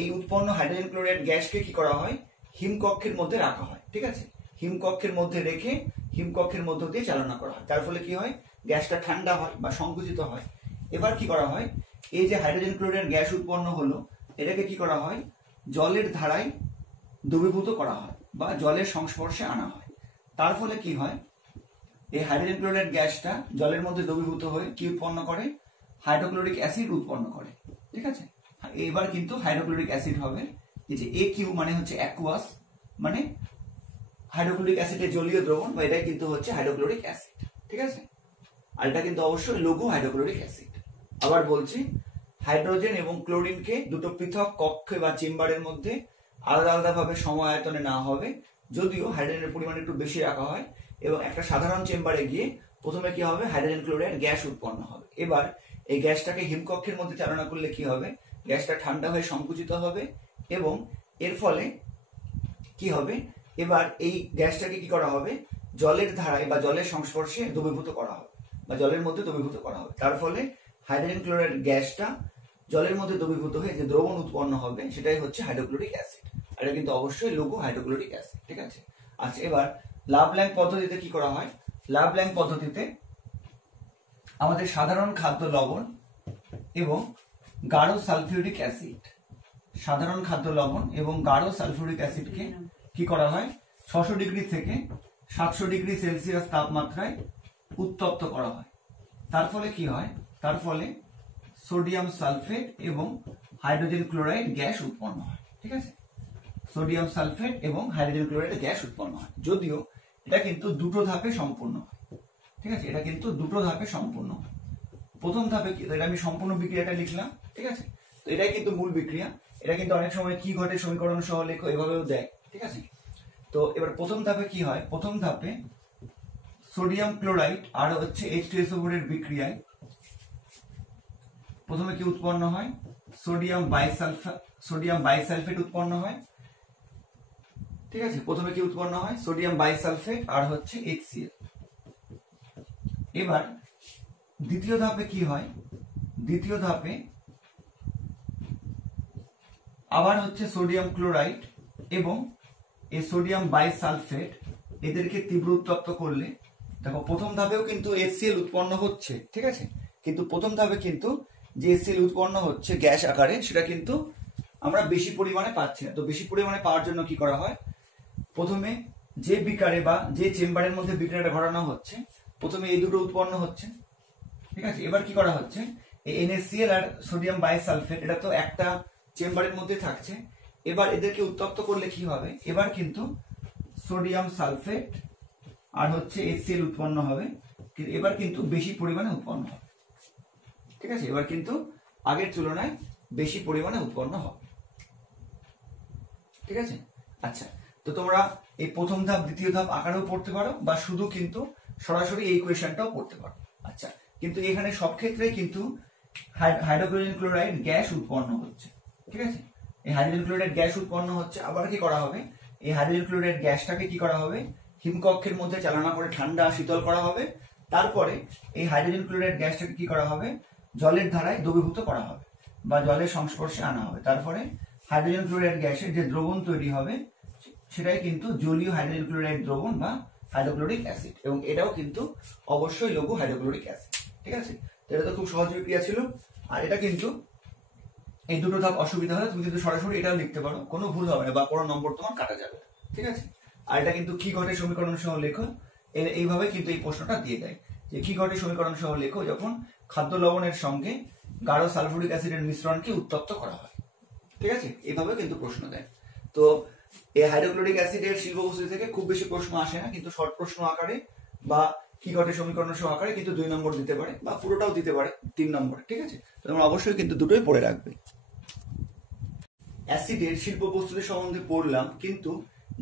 এই উৎপন্ন হাইড্রোজেন ক্লোরাইড গ্যাসকে কি করা হয়, হিমকক্ষের মধ্যে রাখা হয়। ঠিক আছে, হিমকক্ষের মধ্যে রেখে হিমকক্ষের মধ্য দিয়ে চালনা করা হয়। তার ফলে কি হয়, গ্যাসটা ঠান্ডা হয় বা সংকুচিত হয়। এবার কি করা হয়, এই যে হাইড্রোজেন ক্লোরাইড গ্যাস উৎপন্ন হলো এটাকে কি করা হয়, জলের ধারায় দ্রবীভূত করা হয় বা জলের সংস্পর্শে আনা হয়। তার ফলে কি হয়, এই হাইড্রোজেন ক্লোরাইড গ্যাসটা জলের মধ্যে দ্রবীভূত হয়ে কি উৎপন্ন করে, হাইড্রোক্লোরিক অ্যাসিড উৎপন্ন করে। ঠিক আছে, এবার কিন্তু হাইড্রোক্লোরিক অ্যাসিড হবে, এই যে AQ মানে হচ্ছে অ্যাকুয়াস, মানে হাইড্রোক্লোরিক অ্যাসিডের জলীয় দ্রবণ, বা এটাই কিন্তু হচ্ছে হাইড্রোক্লোরিক অ্যাসিড। ঠিক আছে, আর এটা কিন্তু অবশ্যই লঘু হাইড্রোক্লোরিক অ্যাসিড। আবার বলছি, হাইড্রোজেন এবং ক্লোরিনকে দুটো পৃথক কক্ষে বা চেম্বারের মধ্যে আলাদা আলাদা ভাবে সম আয়তনে না হবে, যদিও হাইড্রোজেনের পরিমাণ একটু বেশি রাখা হয়, এবং একটা সাধারণ চেম্বারে গিয়ে প্রথমে কি হবে, হাইড্রোজেন ক্লোরাইড গ্যাস উৎপন্ন হবে। এবার এই গ্যাসটাকে হিমকক্ষের মধ্যে চালনা করলে কি হবে, গ্যাসটা ঠান্ডা হয়ে সংকুচিত হবে, এবং এর ফলে কি হবে, এবার এই গ্যাসটাকে কি করা হবে, জলের ধারায় বা জলের সংস্পর্শে দ্রবীভূত করা হবে বা জলের মধ্যে দ্রবীভূত করা হবে। তার ফলে হাইড্রোজেন ক্লোরাইড গ্যাসটা জলের মধ্যে দ্রবীভূত হয়ে যে দ্রবণ উৎপন্ন হবে সেটাই হচ্ছে হাইড্রোক্লোরিক অ্যাসিড। এটা কিন্তু অবশ্যই লঘু হাইড্রোক্লোরিক অ্যাসিড। ঠিক আছে, আচ্ছা এবার লাভল্যাঙ্ক পদ্ধতিতে কি করা হয়, লাভল্যাঙ্ক পদ্ধতিতে আমাদের সাধারণ খাদ্য লবণ এবং গাঢ় সালফিউরিক অ্যাসিড, সাধারণ খাদ্য লবণ এবং গাঢ় সালফিউরিক অ্যাসিডকে কি করা হয়, 600 ডিগ্রি থেকে 700 ডিগ্রি সেলসিয়াস তাপমাত্রায় উত্তপ্ত করা হয়। তার ফলে কি হয়, তার ফলে সোডিয়াম সালফেট এবং হাইড্রোজেন ক্লোরাইড গ্যাস উৎপন্ন হয়। ঠিক আছে, সোডিয়াম সালফেট এবং হাইড্রোজেন ক্লোরাইড গ্যাস উৎপন্ন হয়, যদিও এটা কিন্তু দুটো ধাপে সম্পূর্ণ হয়। ঠিক আছে, এটা কিন্তু দুটো ধাপে সম্পূর্ণ। প্রথম ধাপে কি, এটা আমি সম্পূর্ণ বিক্রিয়াটা লিখলাম। ঠিক আছে, তো এটাই কিন্তু মূল বিক্রিয়া। এটা কিন্তু অনেক সময় কি ঘটে সমীকরণ সহ লেখো এভাবেও দেয়। ঠিক আছে, তো এবার প্রথম ধাপে কি হয়, প্রথম ধাপে সোডিয়াম ক্লোরাইড আর হচ্ছে H2SO4 এর বিক্রিয়ায় প্রথমে কি উৎপন্ন হয়, সোডিয়াম বাইসালফেট উৎপন্ন হয়। ঠিক আছে, প্রথমে কি উৎপন্ন হয়, সোডিয়াম বাইসালফেট আর হচ্ছে HCl। এবার দ্বিতীয় ধাপে কি হয়, দ্বিতীয় ধাপে আবার হচ্ছে সোডিয়াম ক্লোরাইড এবং এই সোডিয়াম বাইসালফেট এদেরকে তীব্র উত্তপ্ত করলে, দেখো প্রথম ধাপেও কিন্তু HCl উৎপন্ন হচ্ছে। ঠিক আছে, কিন্তু প্রথম ধাপে কিন্তু যে HCl উৎপন্ন হচ্ছে গ্যাস আকারে সেটা কিন্তু আমরা বেশি পরিমাণে পাচ্ছি না। তো বেশি পরিমাণে পাওয়ার জন্য কি করা হয়, প্রথমে যে বিকারে বা যে চেম্বারের মধ্যে বিক্রিয়াটা ঘটানো হচ্ছে প্রথমে এই দুটো উৎপন্ন হচ্ছে। ঠিক আছে, এবার কি করা হচ্ছে, এই NaCl আর সোডিয়াম বাইসালফেট এটা তো একটা চেম্বারের মধ্যে থাকছে, এবার এদেরকে উত্তপ্ত করলে কি হবে, এবার কিন্তু সোডিয়াম সালফেট আর হচ্ছে HCl উৎপন্ন হবে, এবার কিন্তু বেশি পরিমাণে উৎপন্ন হবে। ঠিক আছে, এবার কিন্তু আগের তুলনায় বেশি পরিমাণে উৎপন্ন হবে। ঠিক আছে, আচ্ছা তো তোমরা এই প্রথম ধাপ দ্বিতীয় ধাপ আকারেও পড়তে পারো বা শুধু কিন্তু সরাসরি এই ইকুয়েশনটাও পড়তে পারো। আচ্ছা, কিন্তু এখানে সব ক্ষেত্রে কিন্তু হাইড্রোজেন ক্লোরাইড গ্যাস উৎপন্ন হচ্ছে। ঠিক আছে, এই হাইড্রোজেন ক্লোরাইড গ্যাস উৎপন্ন হচ্ছে। আবার কি করা হবে, এই হাইড্রোজেন ক্লোরাইড গ্যাসটাকে কি করা হবে, হিমকক্ষের মধ্যে চালনা করে ঠান্ডা শীতল করা হবে। তারপরে এই হাইড্রোজেন ক্লোরাইড গ্যাসটাকে কি করা হবে, জলের ধারায় দ্রবীভূত করা হবে বা জলের সংস্পর্শে আনা হবে। তারপরে হাইড্রোজেন ক্লোরাইড গ্যাসের যে দ্রবণ তৈরি হবে সেটাই কিন্তু জলীয় হাইড্রোজেন ক্লোরাইড দ্রবণ বা হাইড্রোক্লোরিক অ্যাসিড, এবং এটাও কিন্তু অবশ্যই লঘু হাইড্রোক্লোরিক অ্যাসিড। ঠিক আছে, তো এটা তো খুব সহজ বিক্রিয়া ছিল। আর এটা কিন্তু এই দুটো ধাপ অসুবিধা হলে তুমি কিন্তু সরাসরি এটাও লিখতে পারো, কোনো ভুল হবে না বা কোনো নম্বর তোমার কাটা যাবে। ঠিক আছে, আর এটা কিন্তু কি ঘটে সমীকরণ সহ লেখো, এইভাবে কিন্তু এই প্রশ্নটা দিয়ে দেয় যে কি ঘটে সমীকরণ সহ লেখো যখন খাদ্য লবণের সঙ্গে গাঢ় সালফিউরিক অ্যাসিডের মিশ্রণকে উত্তপ্ত করা হয়। ঠিক আছে, এইভাবে কিন্তু প্রশ্ন দেয়। তো এই হাইড্রোক্লোরিক অ্যাসিডের শিল্প বস্তু থেকে খুব বেশি প্রশ্ন আসে না, কিন্তু শর্ট প্রশ্ন আকারে বা কি ঘটে সমীকরণ সহ আকারে, কিন্তু 2 নম্বর দিতে পারে বা পুরোটাও দিতে পারে 3 নম্বরে, ঠিক আছে। তোমরা অবশ্যই কিন্তু দুটোই পড়ে রাখবে। অ্যাসিডের শিল্প প্রস্তুতি সম্বন্ধে পড়লাম, কিন্তু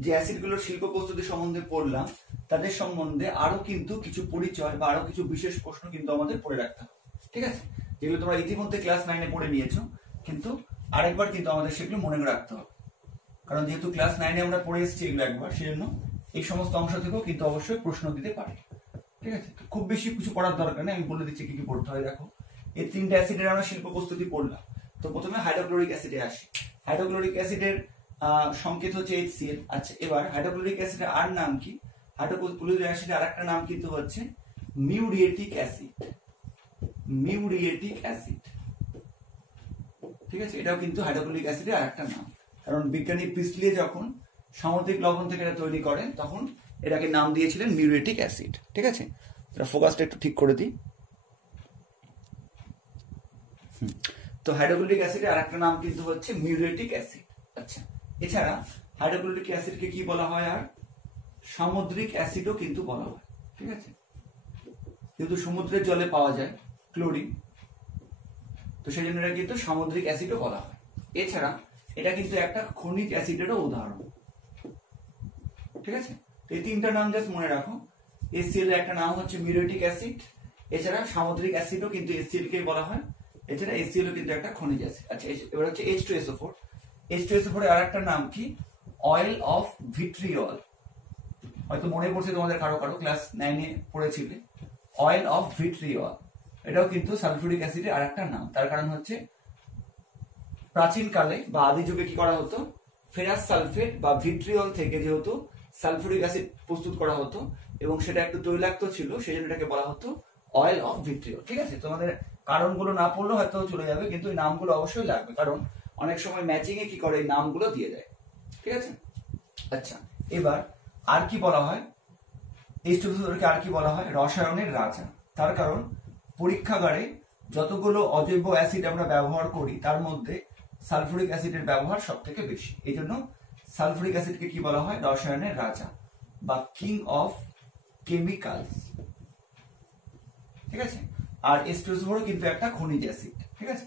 যে অ্যাসিডগুলোর শিল্প প্রস্তুতি সম্বন্ধে পড়লাম তাদের সম্বন্ধে আরো কিন্তু কিছু পরিচয় বা আরো কিছু বিশেষ প্রশ্ন কিন্তু আমাদের পড়ে রাখতে হবে, ঠিক আছে, যেগুলো তোমরা ইতিমধ্যে ক্লাস 9-এ পড়ে নিয়েছো, কিন্তু আরেকবার কিন্তু আমাদের সেগুলো মনে রাখতে হবে, কারণ যেহেতু ক্লাস 9-এ আমরা পড়ে এসেছি এগুলো একবার, সেজন্য এই সমস্ত অংশ থেকেও কিন্তু অবশ্যই প্রশ্ন দিতে পারে, ঠিক আছে। খুব বেশি কিছু পড়ার দরকার নেই, আমি বলে দিচ্ছি কি কি পড়তে হয়। দেখো, এই 3টে অ্যাসিডের আমরা শিল্প প্রস্তুতি পড়লাম। তো প্রথমে হাইড্রোক্লোরিক অ্যাসিডে আসি। হাইড্রোক্লোরিক অ্যাসিডের সংকেত হচ্ছে HCl। আচ্ছা, এবার হাইড্রোক্লোরিক অ্যাসিডের আর নাম কি? হাইড্রোক্লোরিক অ্যাসিডের আরেকটা নাম কিন্তু হচ্ছে মিউরিয়েটিক অ্যাসিড। মিউরিয়েটিক অ্যাসিড, ঠিক আছে, এটাও কিন্তু হাইড্রোক্লোরিক অ্যাসিডের আরেকটা নাম। কারণ বিজ্ঞানী প্রিস্টলি যখন সামুদ্রিক লবণ থেকে এটা তৈরি করেন তখন এটাকে নাম দিয়েছিলেন মিউরিয়েটিক অ্যাসিড, ঠিক আছে। এটা ফোকাসটা একটু ঠিক করে দিই। তো হাইড্রোক্লোরিক অ্যাসিডের আরেকটা নাম কিন্তু হচ্ছে মিউরিয়েটিক অ্যাসিড। আচ্ছা, এছাড়া হাইড্রোক্লোরিক অ্যাসিডকে কি বলা হয়? আর সামুদ্রিক অ্যাসিডও কিন্তু বলা হয়, ঠিক আছে, যেহেতু সমুদ্রের জলে পাওয়া যায় ক্লোরিন, তো সেই জন্য এটা কিন্তু সামুদ্রিক অ্যাসিডও বলা হয়। এছাড়া এটা কিন্তু একটা খনিজ অ্যাসিডেরও উদাহরণ, ঠিক আছে। তো এই 3টা নাম জাস্ট মনে রাখো। HCl এর একটা নাম হচ্ছে মিউরিয়েটিক অ্যাসিড, এছাড়া সামুদ্রিক অ্যাসিডও কিন্তু HCl কে বলা হয়, এছাড়া HCl ও কিন্তু একটা খনিজ অ্যাসিড। আচ্ছা, এবার হচ্ছে H2SO4। H2SO4 এর আরেকটা নাম কি? Oil of vitriol. হয়তো মনে পড়ছে তোমাদের কারো কারো, ক্লাস 9-এ পড়েছিলে অয়েল অফ ভিট্রিয়ল। এটাও কিন্তু সালফিউরিক অ্যাসিডের আরেকটা নাম। তার কারণ হচ্ছে প্রাচীনকালে বা আদি যুগে কি করা হতো, ফেরাস সালফেট বা ভিট্রিয়ল থেকে যেহেতু সালফিউরিক অ্যাসিড প্রস্তুত করা হতো এবং সেটা একটু তৈলাক্ত ছিল, সেই জন্য এটাকে বলা হতো অয়েল অফ ভিট্রিয়ল, ঠিক আছে। তোমাদের কারণগুলো না পড়লেও হয়তো চলে যাবে, কিন্তু এই নামগুলো অবশ্যই লাগবে, কারণ অনেক সময় ম্যাচিং এ কি করে এই নামগুলো দিয়ে দেয়, ঠিক আছে। আচ্ছা, এবার আর কি বলা হয়? H2SO4 কে আর কি বলা হয়? রসায়নের রাজা। তার কারণ পরীক্ষাগারে যতগুলো অজৈব অ্যাসিড আমরা ব্যবহার করি তার মধ্যে সালফিউরিক অ্যাসিডের ব্যবহার সব থেকে বেশি, এই জন্য সালফিউরিক অ্যাসিডকে কি বলা হয়? রসায়নের রাজা বা কিং অফ কেমিক্যালস, ঠিক আছে। আর H2SO4 কিন্তু একটা খনিজ অ্যাসিড, ঠিক আছে।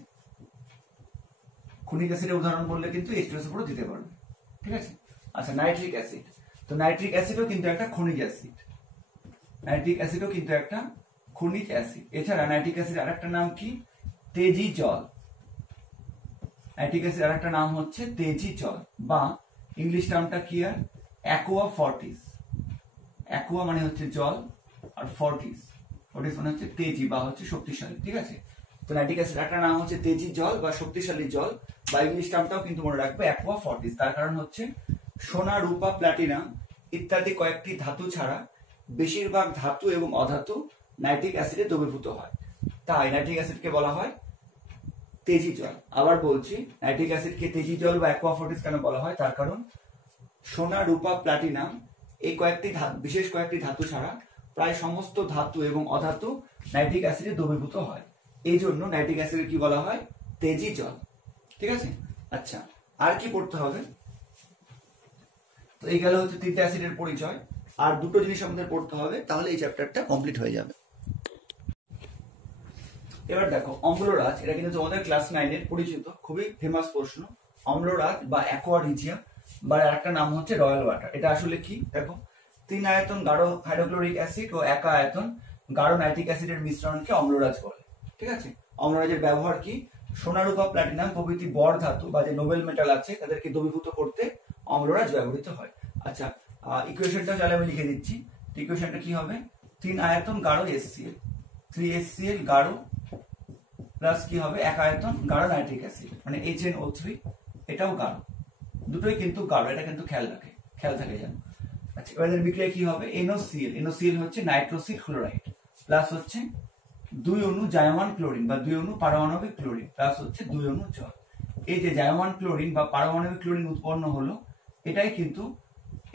খনিজ অ্যাসিডের উদাহরণ বললে কিন্তু H2SO4 দিতে পারবে, ঠিক আছে। আচ্ছা, নাইট্রিক অ্যাসিড। তো নাইট্রিক অ্যাসিডও কিন্তু একটা খনিজ অ্যাসিড। নাইট্রিক অ্যাসিডও কিন্তু একটা খনিজ অ্যাসিড। এছাড়া নাইট্রিক অ্যাসিড আরেকটা নাম কি? তেজি জল। নাইট্রিক অ্যাসিড আরেকটা নাম হচ্ছে তেজি জল, বা ইংলিশ টার্মটা কি? আর অ্যাকোয়া ফর্টিস। অ্যাকোয়া মানে হচ্ছে জল, আর ফর্টিস মানে হচ্ছে তেজি বা হচ্ছে শক্তিশালী, ঠিক আছে। তো নাইট্রিক অ্যাসিড একটা নাম হচ্ছে তেজি জল বা শক্তিশালী জল, বা ইংলিশ টার্মটাও কিন্তু মনে রাখবে অ্যাকোয়া ফর্টিস। তার কারণ হচ্ছে সোনা, রূপা, প্লাটিনাম ইত্যাদি কয়েকটি ধাতু ছাড়া বেশিরভাগ ধাতু এবং অধাতু নাইট্রিক অ্যাসিডে দ্রবীভূত হয়, তাই নাইট্রিক অ্যাসিডকে বলা হয় তেজি জল। আবার বলছি, নাইট্রিক অ্যাসিডকে তেজি জল বা অ্যাকোয়া ফর্টিস কেন বলা হয়? তার কারণ সোনা, রূপা, প্লাটিনাম এই বিশেষ কয়েকটি ধাতু ছাড়া প্রায় সমস্ত ধাতু এবং অধাতু নাইট্রিক অ্যাসিডে দ্রবীভূত হয়, এই জন্য নাইট্রিক অ্যাসিড কি বলা হয়? তেজি জল, ঠিক আছে। আচ্ছা, আর কি পড়তে হবে? তো এই গেল হচ্ছে 3টে অ্যাসিডের পরিচয়, আর দুটো জিনিস আমাদের পড়তে হবে, তাহলে এই চ্যাপ্টারটা কমপ্লিট হয়ে যাবে। এবার দেখো, অম্লরাজ, এটা কিন্তু তোমাদের ক্লাস 9-এর পরিচিত খুবই ফেমাস প্রশ্ন। অম্লরাজ বা অ্যাকোয়ারিজিয়া বা একটা নাম হচ্ছে রয়্যাল ওয়াটার। এটা আসলে কি? দেখো, 3 আয়তন গাঢ় হাইড্রোক্লোরিক অ্যাসিড ও 1 আয়তন গাঢ় নাইট্রিক অ্যাসিডের মিশ্রণকে অম্লরাজ বলে, ঠিক আছে। অম্লরাজের ব্যবহার কি? সোনা, রূপা, প্লাটিনাম প্রভৃতি বড় ধাতু বা যে নোবেল মেটাল আছে তাদেরকে দ্রবীভূত করতে অম্লরাজ ব্যবহৃত হয়। আচ্ছা, ইকুয়েশনটা চাইলে আমি লিখে দিচ্ছি। ইকুয়েশনটা কি হবে? 3 আয়তন গাঢ় HCl, 3HCl গাঢ় প্লাস কি হবে? 1 আয়তন গাঢ় নাইট্রিক অ্যাসিড, মানে HNO3, এটাও গাঢ়, দুটোই কিন্তু গাঢ়, এটা কিন্তু খেয়াল থাকে যেন। আচ্ছা, এবার বিক্রিয়া কি হবে? NOCl, NOCl হচ্ছে নাইট্রোসিল ক্লোরাইড, প্লাস হচ্ছে 2 অণু জায়মান ক্লোরিন বা 2 অণু পারমাণবিক ক্লোরিন, প্লাস হচ্ছে 2 অণু জল। এই যে জায়মান ক্লোরিন বা পারমাণবিক ক্লোরিন উৎপন্ন হলো, এটাই কিন্তু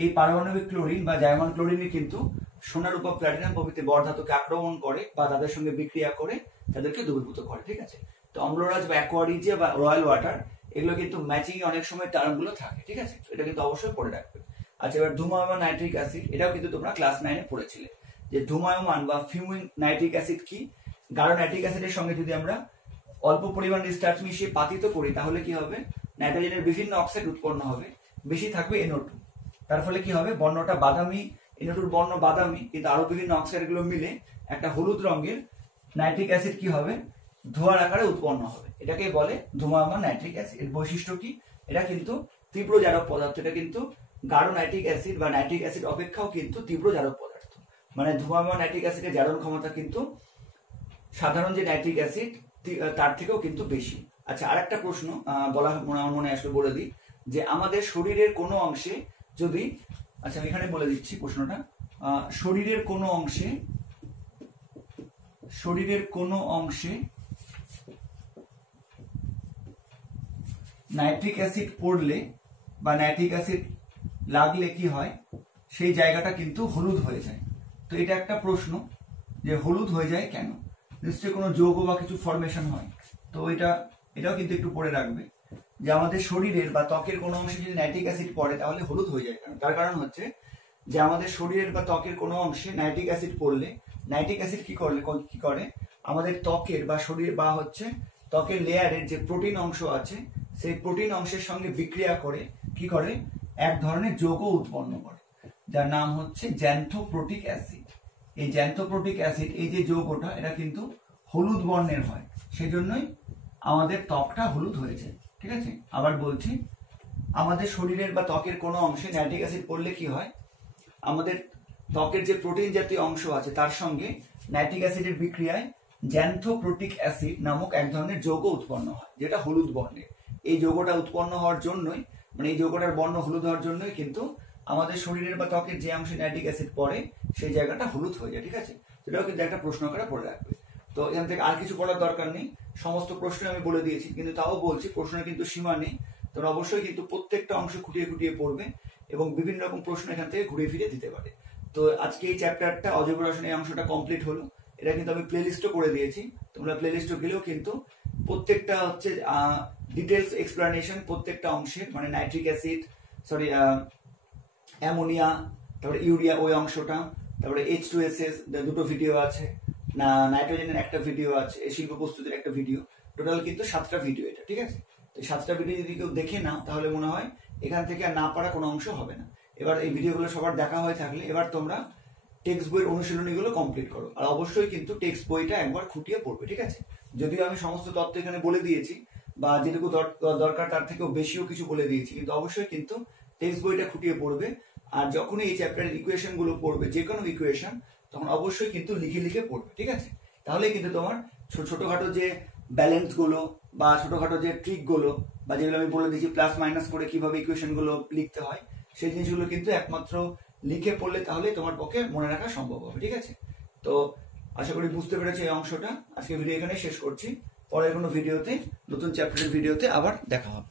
এই পারমাণবিক ক্লোরিন বা জায়মান ক্লোরিনই কিন্তু সোনা, রূপা, প্লাটিনাম প্রভৃতি বড় ধাতুকে আক্রমণ করে বা তাদের সঙ্গে বিক্রিয়া করে তাদেরকে দ্রবীভূত করে, ঠিক আছে। তো অম্লরাজ বা অ্যাকোয়ারিজিয়া বা রয়্যাল ওয়াটার, এগুলো কিন্তু ম্যাচিং এ অনেক সময় টার্মগুলো থাকে, ঠিক আছে। এটা কিন্তু অবশ্যই পড়ে রাখবে। আচ্ছা, এবার ধূমা বা নাইট্রিক অ্যাসিড, এটাও কিন্তু তোমরা ক্লাস 9-এ পড়েছিলে। যে ধূমায়মান বা ফিউমিং নাইট্রিক অ্যাসিড কি। গাঢ় নাইট্রিক অ্যাসিডের সঙ্গে যদি আমরা অল্প পরিমাণ স্টার্চ মিশিয়ে পাতিত করি তাহলে কি হবে, নাইট্রোজেনের বিভিন্ন অক্সাইড উৎপন্ন হবে, বেশি থাকবে NO2। তার ফলে কি হবে, বর্ণটা বাদামি, NO2 বর্ণ বাদামি, কিন্তু আরো বিভিন্ন অক্সাইড গুলো মিলে একটা হলুদ রঙের নাইট্রিক অ্যাসিড কি হবে, ধোঁয়ার আকারে উৎপন্ন হবে। এটাকে বলে ধূমায়মান নাইট্রিক অ্যাসিড। এর বৈশিষ্ট্য কি, এটা কিন্তু তীব্র জারক পদার্থ। এটা কিন্তু গাঢ় নাইট্রিক অ্যাসিড বা নাইট্রিক অ্যাসিড অপেক্ষাও কিন্তু তীব্র জারক পদার্থ। মানে ধূমায়মান নাইট্রিক অ্যাসিডের জারণ ক্ষমতা কিন্তু সাধারণ যে নাইট্রিক অ্যাসিড তার থেকেও কিন্তু বেশি। আচ্ছা, আরেকটা প্রশ্ন বলা আমার মনে আসলে বলে দিই, যে আমাদের শরীরের কোনো অংশে যদি, আচ্ছা আমি এখানে বলে দিচ্ছি প্রশ্নটা, শরীরের কোনো অংশে নাইট্রিক অ্যাসিড পড়লে বা নাইট্রিক অ্যাসিড লাগলে কি হয়, সেই জায়গাটা কিন্তু হলুদ হয়ে যায়। তো এটা একটা প্রশ্ন যে হলুদ হয়ে যায় কেন, নিশ্চয়ই কোনো যৌগ বা কিছু ফরমেশন হয়। তো এটাও কিন্তু একটু পড়ে রাখবে, যে আমাদের শরীরের বা ত্বকের কোনো অংশে যদি নাইট্রিক অ্যাসিড পড়ে তাহলে হলুদ হয়ে যায় কেন। তার কারণ হচ্ছে যে আমাদের শরীরের বা ত্বকের কোনো অংশে নাইট্রিক অ্যাসিড পড়লে, নাইট্রিক অ্যাসিড কি করে আমাদের ত্বকের বা শরীর বা হচ্ছে ত্বকের লেয়ারের যে প্রোটিন অংশ আছে সেই প্রোটিন অংশের সঙ্গে বিক্রিয়া করে কি করে, এক ধরনের যৌগ উৎপন্ন করে, যার নাম হচ্ছে জ্যান্থোপ্রোটিক অ্যাসিড। এই জ্যান্থোপ্রোটিক অ্যাসিড, এই যে যৌগটা, এটা কিন্তু হলুদ বর্ণের হয়, সেই জন্যই আমাদের ত্বকটা হলুদ হয়েছে। ঠিক আছে, আবার বলছি, আমাদের শরীরের বা ত্বকের কোনো অংশে নাইট্রিক অ্যাসিড পড়লে কি হয়, আমাদের ত্বকের যে প্রোটিন জাতীয় অংশ আছে তার সঙ্গে নাইট্রিক অ্যাসিডের বিক্রিয়ায় জ্যান্থোপ্রোটিক অ্যাসিড নামক এক ধরনের যৌগ উৎপন্ন হয়, যেটা হলুদ বর্ণের। এই যৌগটা উৎপন্ন হওয়ার জন্যই, মানে এই যৌগটার বর্ণ হলুদ হওয়ার জন্যই কিন্তু আমাদের শরীরের বা ত্বকের যে অংশে নাইট্রিক অ্যাসিড পড়ে সেই জায়গাটা হলুদ হয়ে যায়। ঠিক আছে, সেটাও কিন্তু একটা প্রশ্ন করে পড়ে রাখবে। তো এখান থেকে আর কিছু পড়ার দরকার নেই, সমস্ত প্রশ্ন আমি বলে দিয়েছি, কিন্তু তাও বলছি প্রশ্নের কিন্তু সীমা নেই। তোমরা অবশ্যই কিন্তু প্রত্যেকটা অংশ খুঁটিয়ে খুঁটিয়ে পড়বে এবং বিভিন্ন রকম প্রশ্ন এখান থেকে ঘুরে ফিরে দিতে পারে। তো আজকে এই চ্যাপ্টারটা অজৈব রসায়ন এই অংশটা কমপ্লিট হলো। এটা কিন্তু আমি প্লেলিস্টও করে দিয়েছি, তোমরা প্লেলিস্টও গেলেও কিন্তু প্রত্যেকটা হচ্ছে ডিটেলস এক্সপ্লানেশন প্রত্যেকটা অংশের, মানে নাইট্রিক অ্যাসিড, অ্যামোনিয়া, তারপরে ইউরিয়া ওই অংশটা, তারপরে H2SS দুটো ভিডিও আছে, না নাইট্রোজেনের একটা ভিডিও আছে, এই শিল্প প্রস্তুতির একটা ভিডিও, টোটাল কিন্তু 7টা ভিডিও এটা। ঠিক আছে, তো 7টা ভিডিও যদি কেউ দেখে নাও তাহলে মনে হয় এখান থেকে আর না পারা কোনো অংশ হবে না। এবার এই ভিডিওগুলো সবার দেখা হয়ে থাকলে এবার তোমরা টেক্সট বইয়ের অনুশীলনীগুলো কমপ্লিট করো, আর অবশ্যই কিন্তু টেক্সট বইটা একবার খুঁটিয়ে পড়বে। ঠিক আছে, যদিও আমি সমস্ত তথ্য এখানে বলে দিয়েছি বা যেটুকু দরকার তার থেকেও বেশিও কিছু বলে দিয়েছি, কিন্তু অবশ্যই কিন্তু টেক্সট বইটা খুঁটিয়ে পড়বে। আর যখনই এই চ্যাপ্টারের ইকুয়েশন গুলো পড়বে, যে কোনো ইকুয়েশন, তখন অবশ্যই কিন্তু লিখে লিখে পড়বে। ঠিক আছে, তাহলে কিন্তু তোমার ছোটখাটো যে ব্যালেন্স গুলো বা ছোটখাটো যে ট্রিক গুলো বা যেগুলো আমি বলে দিয়েছি প্লাস মাইনাস করে কিভাবে ইকুয়েশন গুলো লিখতে হয়, সেই জিনিসগুলো কিন্তু একমাত্র লিখে পড়লে তাহলে তোমার পক্ষে মনে রাখা সম্ভব হবে। ঠিক আছে, তো আশা করি বুঝতে পেরেছো এই অংশটা। আজকে ভিডিও এখানে শেষ করছি, পরের কোনো ভিডিওতে, নতুন চ্যাপ্টারের ভিডিওতে আবার দেখা হবে।